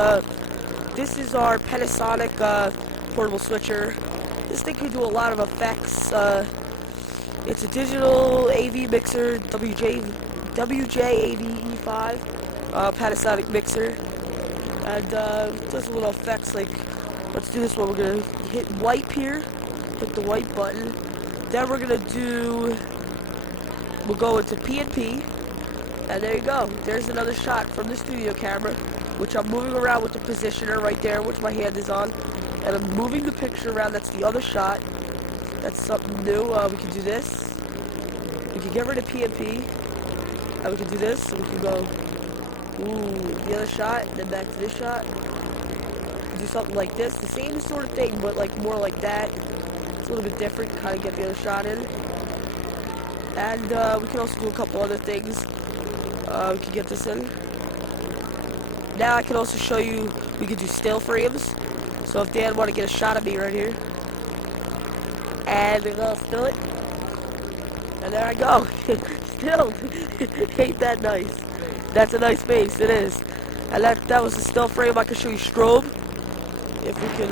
This is our Panasonic portable switcher. This thing can do a lot of effects. It's a digital AV mixer, WJ-AV E5 Panasonic mixer. And does little effects like, let's do this one. We're going to hit wipe here, hit the wipe button. Then we're going to we'll go into P&P, and there you go. There's another shot from the studio camera, which I'm moving around with the positioner right there, which my hand is on. And I'm moving the picture around. That's the other shot. That's something new. We can do this. We can get rid of P&P, and we can do this, and we can go, ooh, the other shot, then back to this shot. Do something like this, the same sort of thing, but like more like that. It's a little bit different, kind of get the other shot in. And we can also do a couple other things. We can get this in. Now I can also show you, we can do still frames. So if Dan want to get a shot of me right here, and then I'll still it. And there I go. Still. Ain't that nice? That's a nice face, it is. And that was a still frame. I can show you strobe. If we can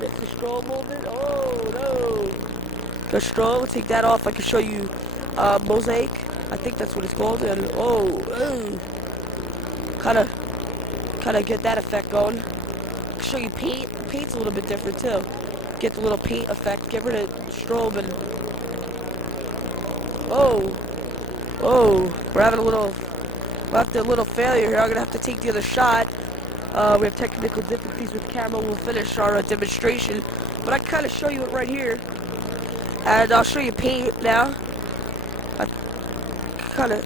get the strobe movement. Oh no. The strobe, take that off. I can show you mosaic. I think that's what it's called. And kinda get that effect going. Show you paint. Paint's a little bit different too. Get the little paint effect. Get rid of strobe and we're having a little failure here. I'm gonna have to take the other shot. We have technical difficulties with the camera. We'll finish our demonstration, but I can kind of show you it right here, and I'll show you paint now. I kind of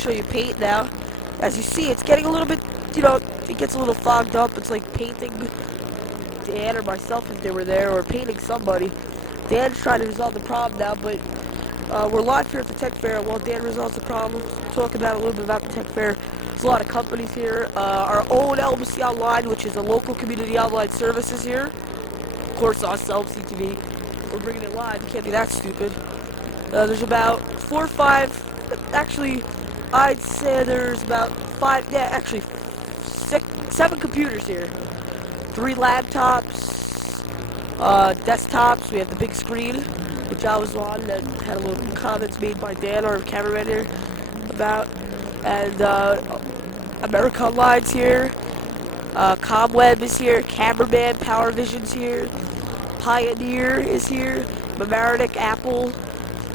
show you paint now. As you see, it's getting a little bit, it gets a little fogged up. It's like painting Dan or myself if they were there, or painting somebody. Dan's trying to resolve the problem now, but we're live here at the Tech Fair. While Dan resolves the problem, we'll talk about a little bit about the Tech Fair. There's a lot of companies here. Our own LMC Online, which is a local community online services here. Of course, us, LMC-TV. We're bringing it live. You can't be that stupid. There's about 4 or 5, actually, I'd say there's about 7 computers here. 3 laptops, desktops. We have the big screen, which I was on, that had a little comments made by Dan, our cameraman here, about. And America Online's here. ComWeb is here. Cameraman, PowerVision's here. Pioneer is here. Mamaroneck, Apple.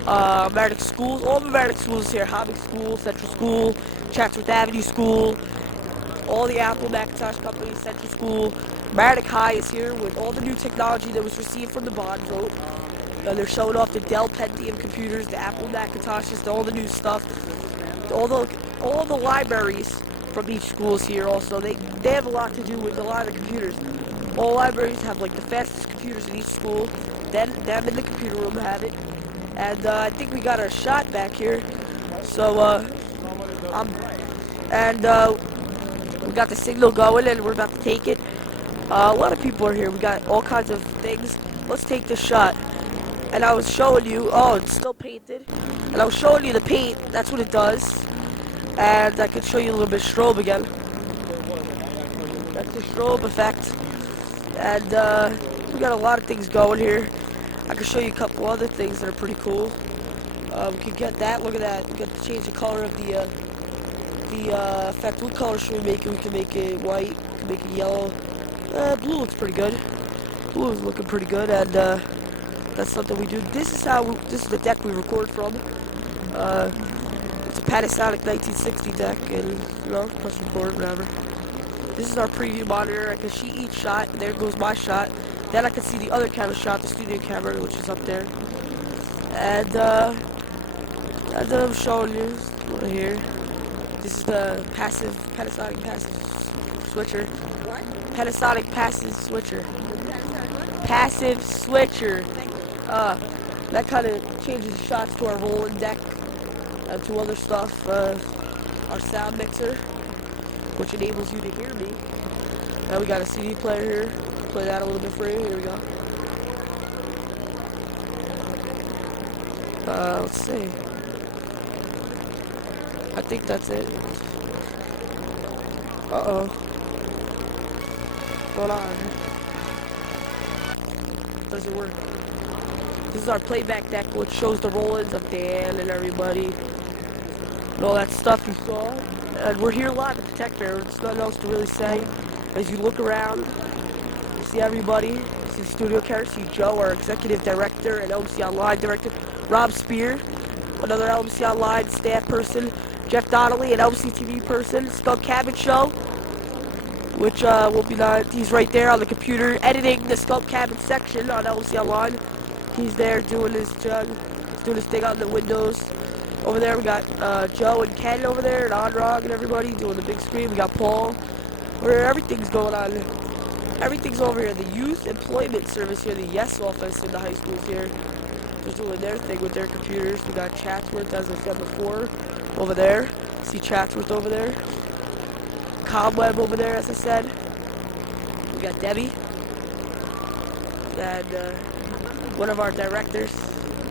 Mamaroneck Schools. All Mamaroneck Schools here. Hobbing School, Central School, Chatsworth Avenue School. All the Apple Macintosh companies, Central School. Mamaroneck High is here with all the new technology that was received from the bond vote. They're showing off the Dell Pentium computers, the Apple Macintoshes, all the new stuff. All the libraries from each school's here also. They have a lot to do with a lot of the computers. All libraries have like the fastest computers in each school. Them in the computer room have it. And I think we got our shot back here. So we got the signal going and we're about to take it. A lot of people are here. We got all kinds of things. Let's take this shot. And I was showing you, oh, it's still painted. And I was showing you the paint, that's what it does. And I could show you a little bit of strobe again. That's the strobe effect. And we got a lot of things going here. I can show you a couple other things that are pretty cool. We can get that, look at that. We got to change the color of the effect. What color should we make it? We can make it white, we can make it yellow. Blue looks pretty good. Blue is looking pretty good, and that's something we do. This is the deck we record from. It's a Panasonic 1960 deck, and press record, whatever. This is our preview monitor. I can see each shot, and there goes my shot. Then I can see the other camera shot, the studio camera, which is up there. And then I'm showing you over here. This is the Panasonic passive switcher. What? Panasonic passive switcher. Passive switcher. That kind of changes the shots to our rolling deck and to other stuff. Our sound mixer, which enables you to hear me. Now we got a CD player here. Play that a little bit for you. Here we go. Let's see. I think that's it. Uh-oh. Hold on. Does it work? This is our playback deck, which shows the roll-ins of Dan and everybody. And all that stuff you saw. And we're here live at the Tech Fair. There's nothing else to really say. As you look around, you see everybody. You see the studio character. See Joe, our executive director and LMC Online director. Rob Spear, another LMC Online staff person. Jeff Donnelly, an LMC-TV person. Skunk Cabin Show, which will be he's right there on the computer editing the Skunk Cabin section on LMC Online. He's there doing his thing on the windows. Over there we got Joe and Ken over there, and Onrog and everybody doing the big screen. We got Paul, where everything's going on. Everything's over here. The Youth Employment Service here, the YES office in the high schools here. They're doing their thing with their computers. We got Chatsworth, as I said before, over there. See Chatsworth over there. ComWeb over there, as I said. We got Debbie. And one of our directors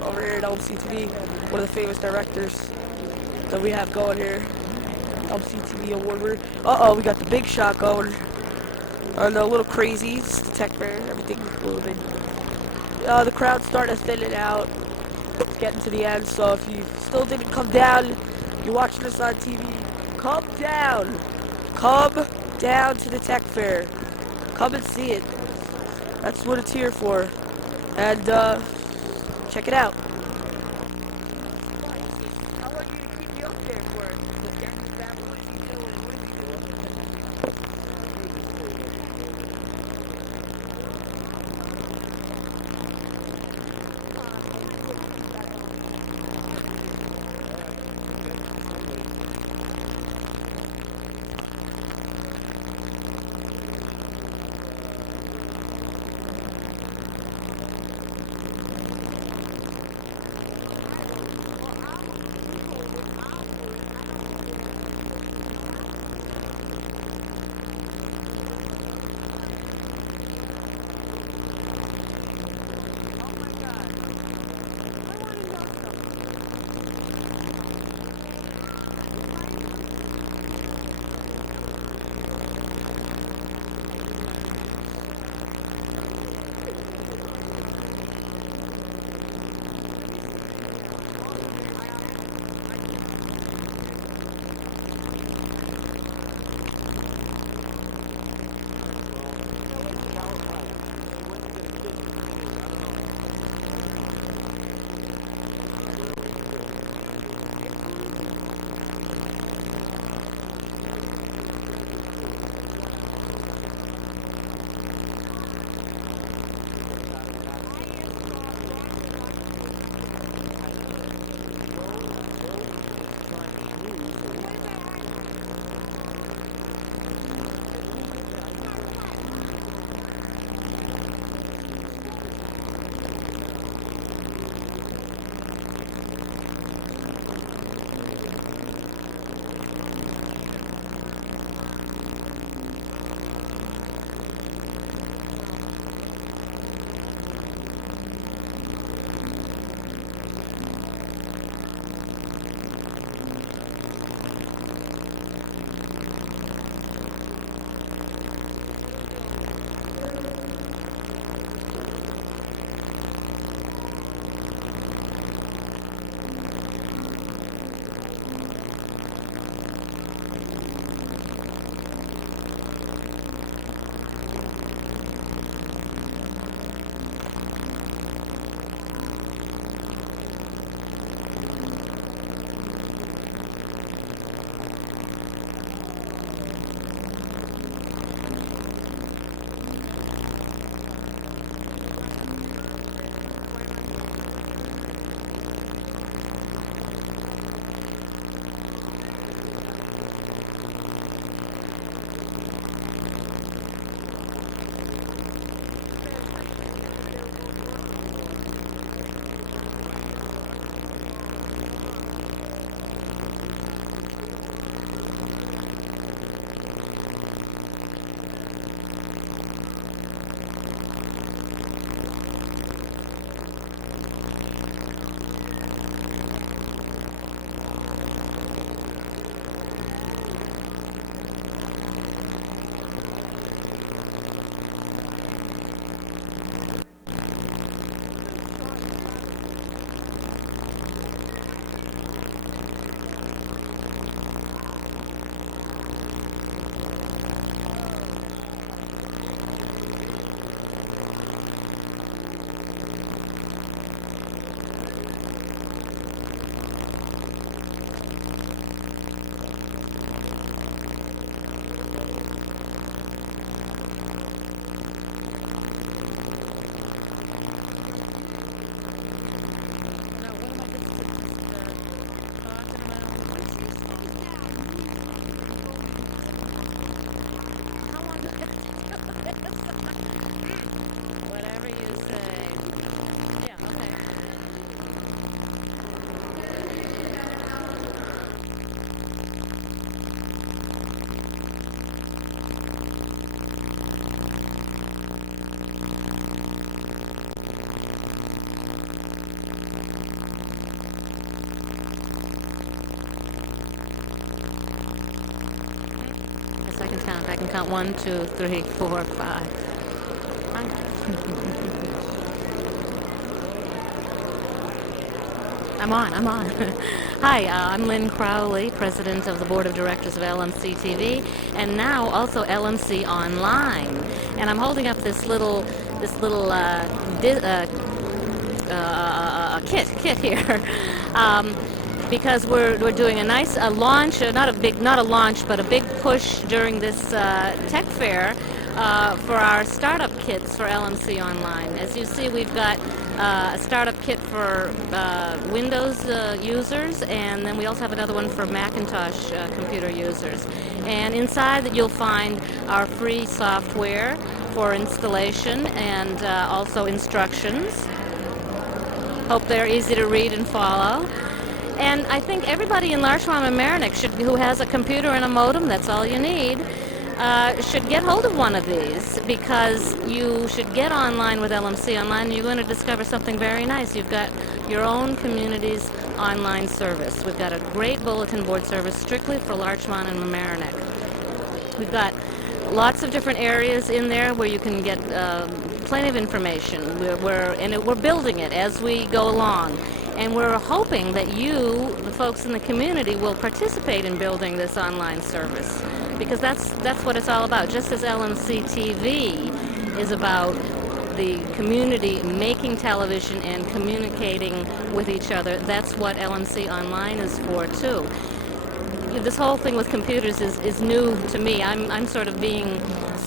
over here at LMC-TV. One of the famous directors that we have going here. LMC-TV award winner. Uh-oh, we got the big shot going. A little crazy. It's the Tech Fair. Everything's moving. The crowd's starting to thin it out. It's getting to the end, so if you still didn't come down, you're watching this on TV, come down. Come down to the Tech Fair. Come and see it. That's what it's here for. And, check it out. can count. I can count 1, 2, 3, 4, 5. I'm on. Hi, I'm Lynn Crowley, President of the Board of Directors of LMC-TV, and now also LMC Online. And I'm holding up this little kit here, because we're doing a nice launch, not a launch, but a big push during this tech fair for our startup kits for LMC Online. As you see, we've got a startup kit for Windows users, and then we also have another one for Macintosh computer users. And inside you'll find our free software for installation and also instructions. Hope they're easy to read and follow. And I think everybody in Larchmont and Mamaroneck who has a computer and a modem, that's all you need, should get hold of one of these, because you should get online with LMC Online and you're going to discover something very nice. You've got your own community's online service. We've got a great bulletin board service strictly for Larchmont and Mamaroneck. We've got lots of different areas in there where you can get plenty of information. We're building it as we go along. And we're hoping that you, the folks in the community, will participate in building this online service, because that's what it's all about. Just as LMC-TV is about the community making television and communicating with each other, that's what LMC Online is for too. This whole thing with computers is new to me. I'm sort of being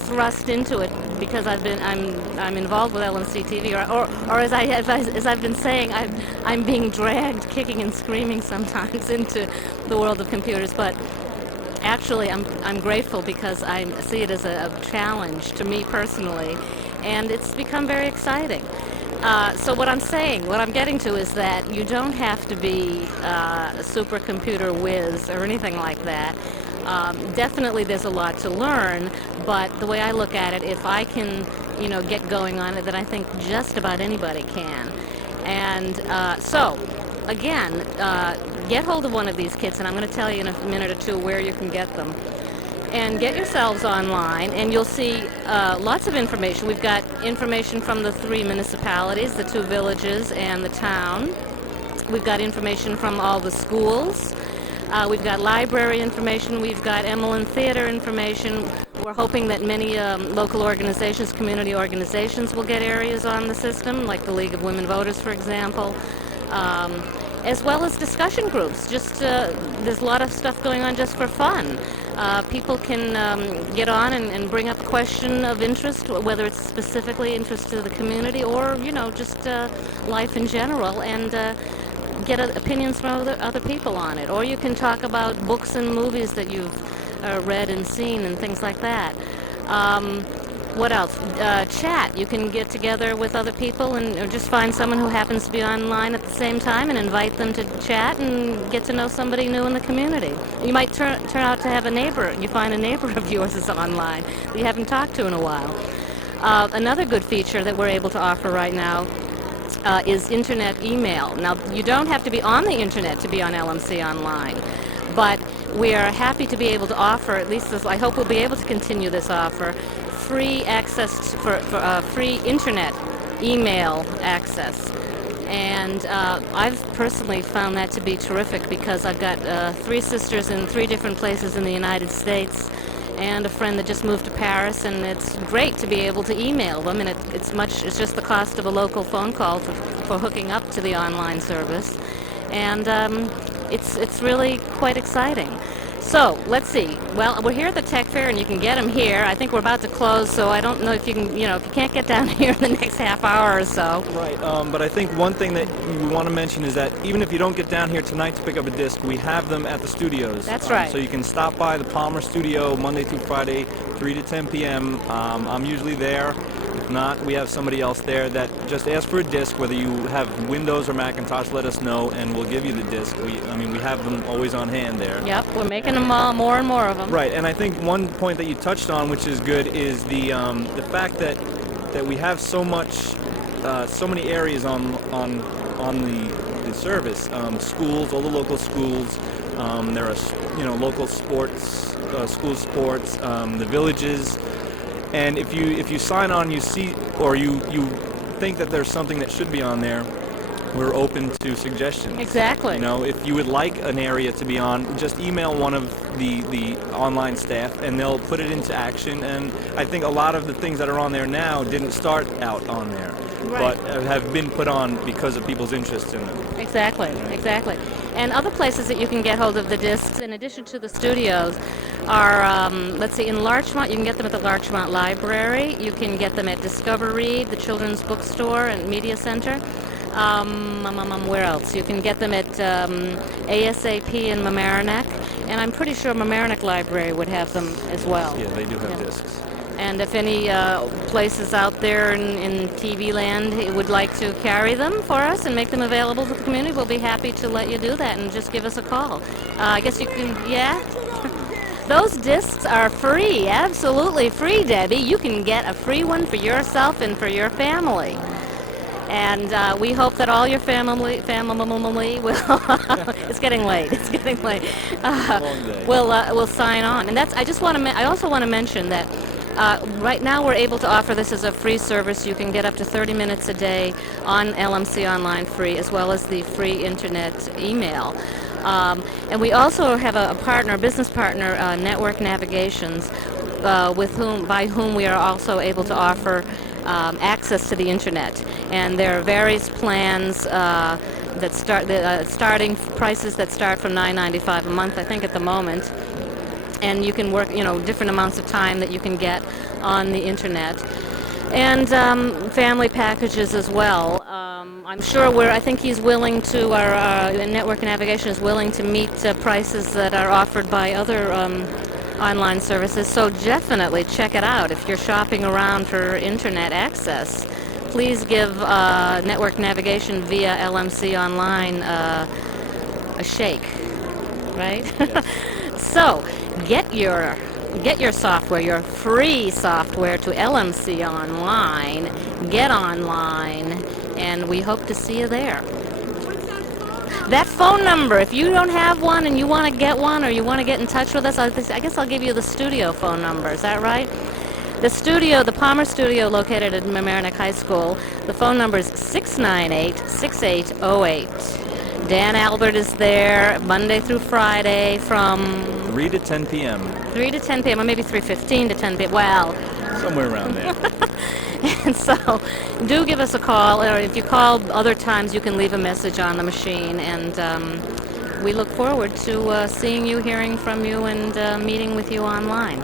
thrust into it because I'm involved with LMC-TV, or as I've been saying, I'm being dragged kicking and screaming sometimes into the world of computers. But actually, I'm grateful because I see it as a challenge to me personally, and it's become very exciting. So what I'm getting to is that you don't have to be a supercomputer whiz or anything like that. Definitely there's a lot to learn, but the way I look at it, if I can, get going on it, then I think just about anybody can. And so, again, get hold of one of these kits, and I'm going to tell you in a minute or two where you can get them. And get yourselves online, and you'll see lots of information. We've got information from the 3 municipalities, the 2 villages, and the town. We've got information from all the schools. We've got library information. We've got Emmeline Theater information. We're hoping that many local organizations, community organizations, will get areas on the system, like the League of Women Voters, for example. As well as discussion groups. Just there's a lot of stuff going on just for fun. People can get on and bring up a question of interest, whether it's specifically interest to the community or, just life in general, and get opinions from other people on it. Or you can talk about books and movies that you've read and seen and things like that. What else? Chat. You can get together with other people or just find someone who happens to be online at the same time and invite them to chat and get to know somebody new in the community. You might turn out to have a neighbor. You find a neighbor of yours is online that you haven't talked to in a while. Another good feature that we're able to offer right now is internet email. Now, you don't have to be on the internet to be on LMC Online, but we are happy to be able to offer, at least I hope we'll be able to continue this offer, free access for free internet email access. And I've personally found that to be terrific because I've got 3 sisters in 3 different places in the United States and a friend that just moved to Paris, and it's great to be able to email them, and it's just the cost of a local phone call for hooking up to the online service. And it's really quite exciting. So, let's see. Well, we're here at the Tech Fair, and you can get them here. I think we're about to close, so I don't know if you can, if you can't get down here in the next half hour or so. Right, but I think one thing that we want to mention is that even if you don't get down here tonight to pick up a disc, we have them at the studios. That's right. So you can stop by the Palmer Studio Monday through Friday, 3 to 10 p.m. I'm usually there. If not, we have somebody else there that just ask for a disc. Whether you have Windows or Macintosh, let us know, and we'll give you the disc. We have them always on hand there. Yep, we're making them more and more of them. Right, and I think one point that you touched on, which is good, is the fact that we have so many areas on the service. Schools, all the local schools, There are, local sports, school sports, the villages, and if you sign on, you see, or you think that there's something that should be on there, we're open to suggestions. Exactly. If you would like an area to be on, just email one of the online staff and they'll put it into action. And I think a lot of the things that are on there now didn't start out on there, Right. but have been put on because of people's interest in them. Exactly, exactly. And other places that you can get hold of the discs, in addition to the studios, are, let's see, in Larchmont, you can get them at the Larchmont Library. You can get them at Discover Read, the Children's Bookstore and Media Center. Where else? You can get them at ASAP in Mamaroneck, and I'm pretty sure Mamaroneck Library would have them as well. Yeah, they do have discs. And if any places out there in TV land would like to carry them for us and make them available to the community, we'll be happy to let you do that, and just give us a call. I guess you can, yeah? Those discs are free, absolutely free, Debbie. You can get a free one for yourself and for your family. And we hope that all your family will. It's getting late. It's getting late. Will sign on. And that's. I also want to mention that right now we're able to offer this as a free service. You can get up to 30 minutes a day on LMC Online free, as well as the free internet email. And we also have a partner, business partner, Network Navigations, by whom we are also able to offer access to the internet. And there are various plans that starting prices that start from $9.95 a month, I think, at the moment. And you can work, different amounts of time that you can get on the internet. And family packages as well. I'm sure I think he's willing to, our Network Navigation is willing to meet prices that are offered by other online services, so definitely check it out. If you're shopping around for internet access, please give Network Navigation via LMC Online a shake, right? So get your software, your free software, to LMC Online. Get online, and we hope to see you there. That phone number, if you don't have one and you want to get one, or you want to get in touch with us, I guess I'll give you the studio phone number. Is that right? The Palmer Studio, located at Mamaroneck High School, the phone number is 698-6808. Dan Albert is there Monday through Friday from 3 to 10 p.m. 3 to 10 p.m., or maybe 3:15 to 10 p.m. Well, somewhere around there. And so, do give us a call, or if you call other times, you can leave a message on the machine, and we look forward to seeing you, hearing from you, and meeting with you online.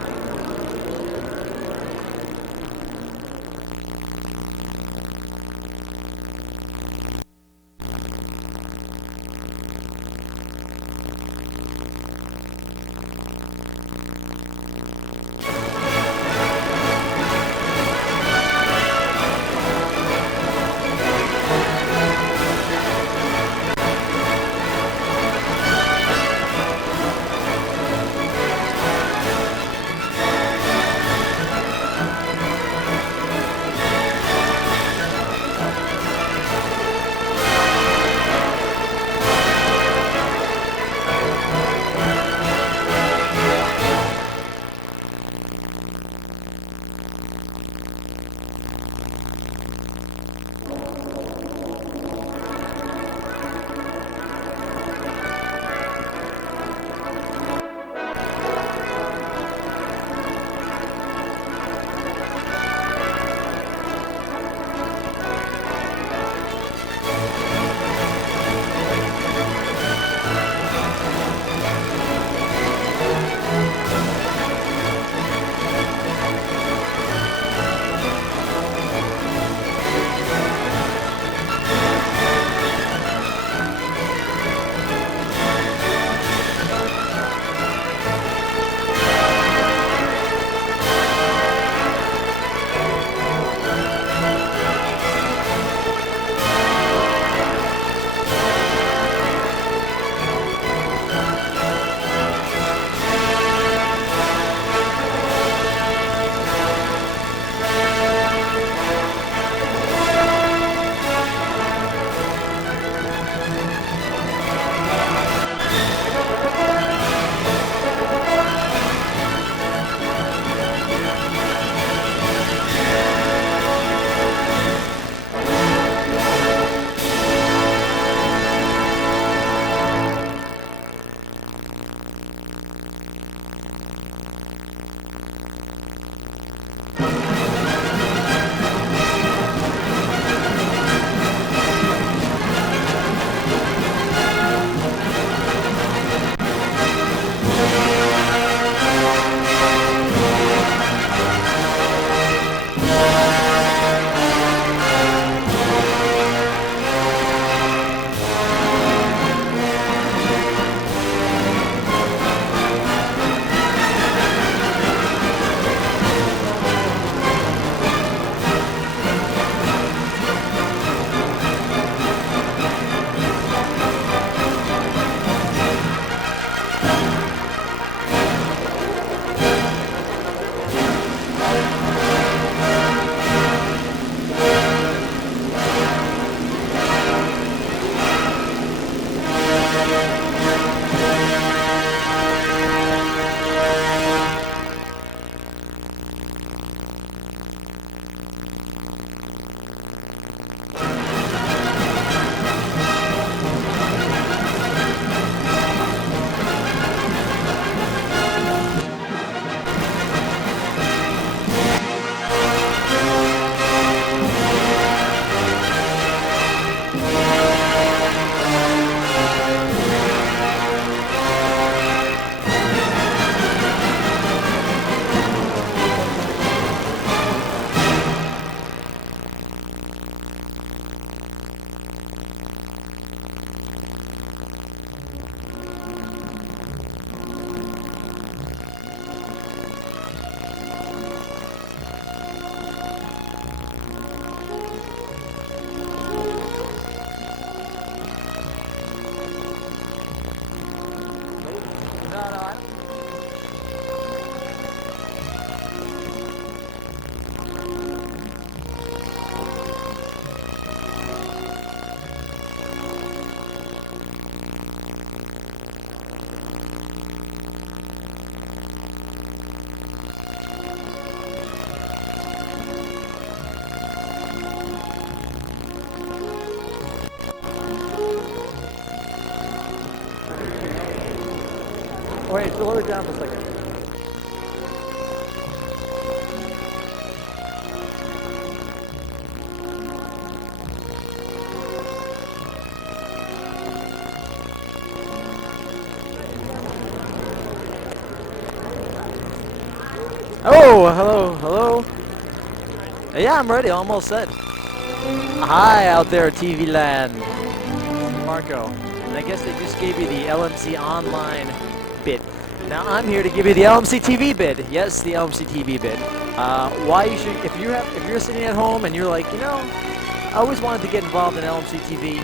Wait, slow it down for a second. Oh, hello. Yeah, I'm ready, almost set. Hi out there, TV land. Marco. And I guess they just gave you the LMC online bit. Now I'm here to give you the LMC-TV bid. Yes, the LMC-TV bid. Why you should, if you're sitting at home and you're like, you know, I always wanted to get involved in LMC-TV.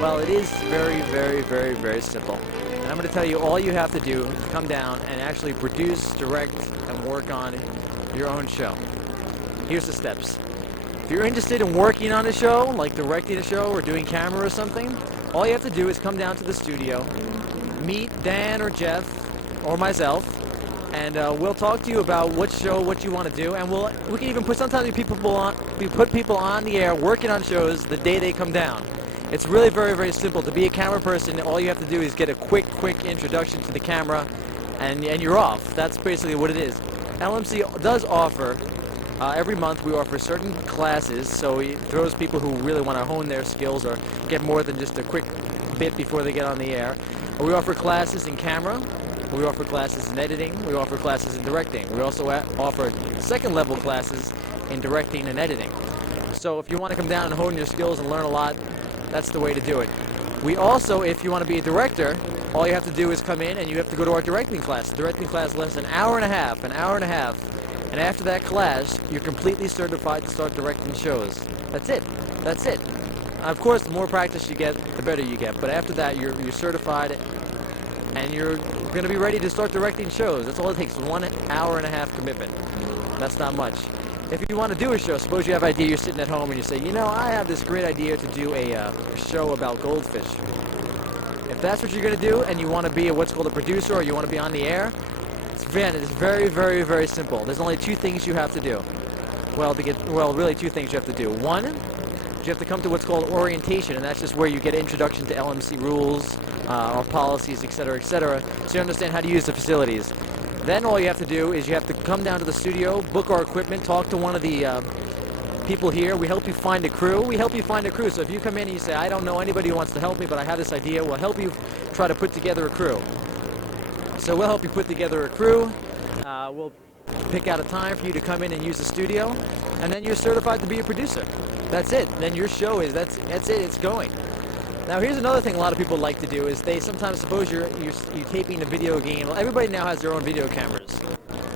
Well, it is very, very, very, very simple. And I'm going to tell you all you have to do is come down and actually produce, direct, and work on your own show. Here's the steps. If you're interested in working on a show, like directing a show or doing camera or something, all you have to do is come down to the studio, meet Dan or Jeff or myself, and we'll talk to you about what show, what you want to do, and we can even put sometimes we put people on the air working on shows the day they come down. It's really very, very simple. To be a camera person, all you have to do is get a quick introduction to the camera, and you're off. That's basically what it is. LMC does offer, every month we offer certain classes, so it throws people who really want to hone their skills or get more than just a quick bit before they get on the air. We offer classes in camera, we offer classes in editing, we offer classes in directing. We also offer second level classes in directing and editing. So if you want to come down and hone your skills and learn a lot, that's the way to do it. We also, if you want to be a director, all you have to do is come in and you have to go to our directing class. The directing class lasts an hour and a half. And after that class, you're completely certified to start directing shows. That's it. Of course, the more practice you get, the better you get. But after that, you're certified, and you're going to be ready to start directing shows. That's all it takes, 1 hour and a half commitment. That's not much. If you want to do a show, suppose you have an idea, you're sitting at home and you say, you know, I have this great idea to do a show about goldfish. If that's what you're going to do, and you want to be what's called a producer, or you want to be on the air, it's very, very, very simple. There's only two things you have to do. Really two things you have to do. One, you have to come to what's called orientation, and that's just where you get an introduction to LMC rules, our policies, etc., so you understand how to use the facilities. Then all you have to do is you have to come down to the studio, book our equipment, talk to one of the people here. We help you find a crew. So if you come in and you say, I don't know anybody who wants to help me, but I have this idea, we'll help you try to put together a crew. So we'll help you put together a crew. We'll pick out a time for you to come in and use the studio, and then you're certified to be a producer. That's it. Then your show is, that's it, it's going. Now here's another thing a lot of people like to do is they sometimes, suppose you're taping a video game. Well, everybody now has their own video cameras.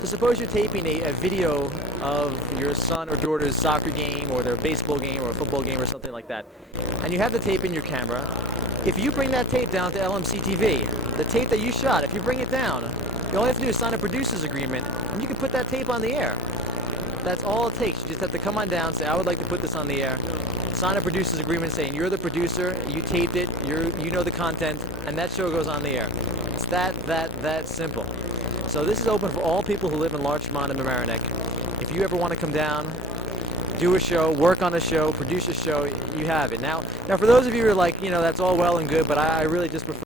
So suppose you're taping a video of your son or daughter's soccer game or their baseball game or football game or something like that. And you have the tape in your camera. If you bring that tape down to LMC-TV, the tape that you shot, if you bring it down, you all you have to do is sign a producer's agreement, and you can put that tape on the air. That's all it takes. You just have to come on down, say, I would like to put this on the air. Sign a producer's agreement saying you're the producer, you taped it, you know the content, and that show goes on the air. It's that simple. So this is open for all people who live in Larchmont and Mamaroneck. If you ever want to come down, do a show, work on a show, produce a show, you have it. Now for those of you who are like, you know, that's all well and good, but I really just prefer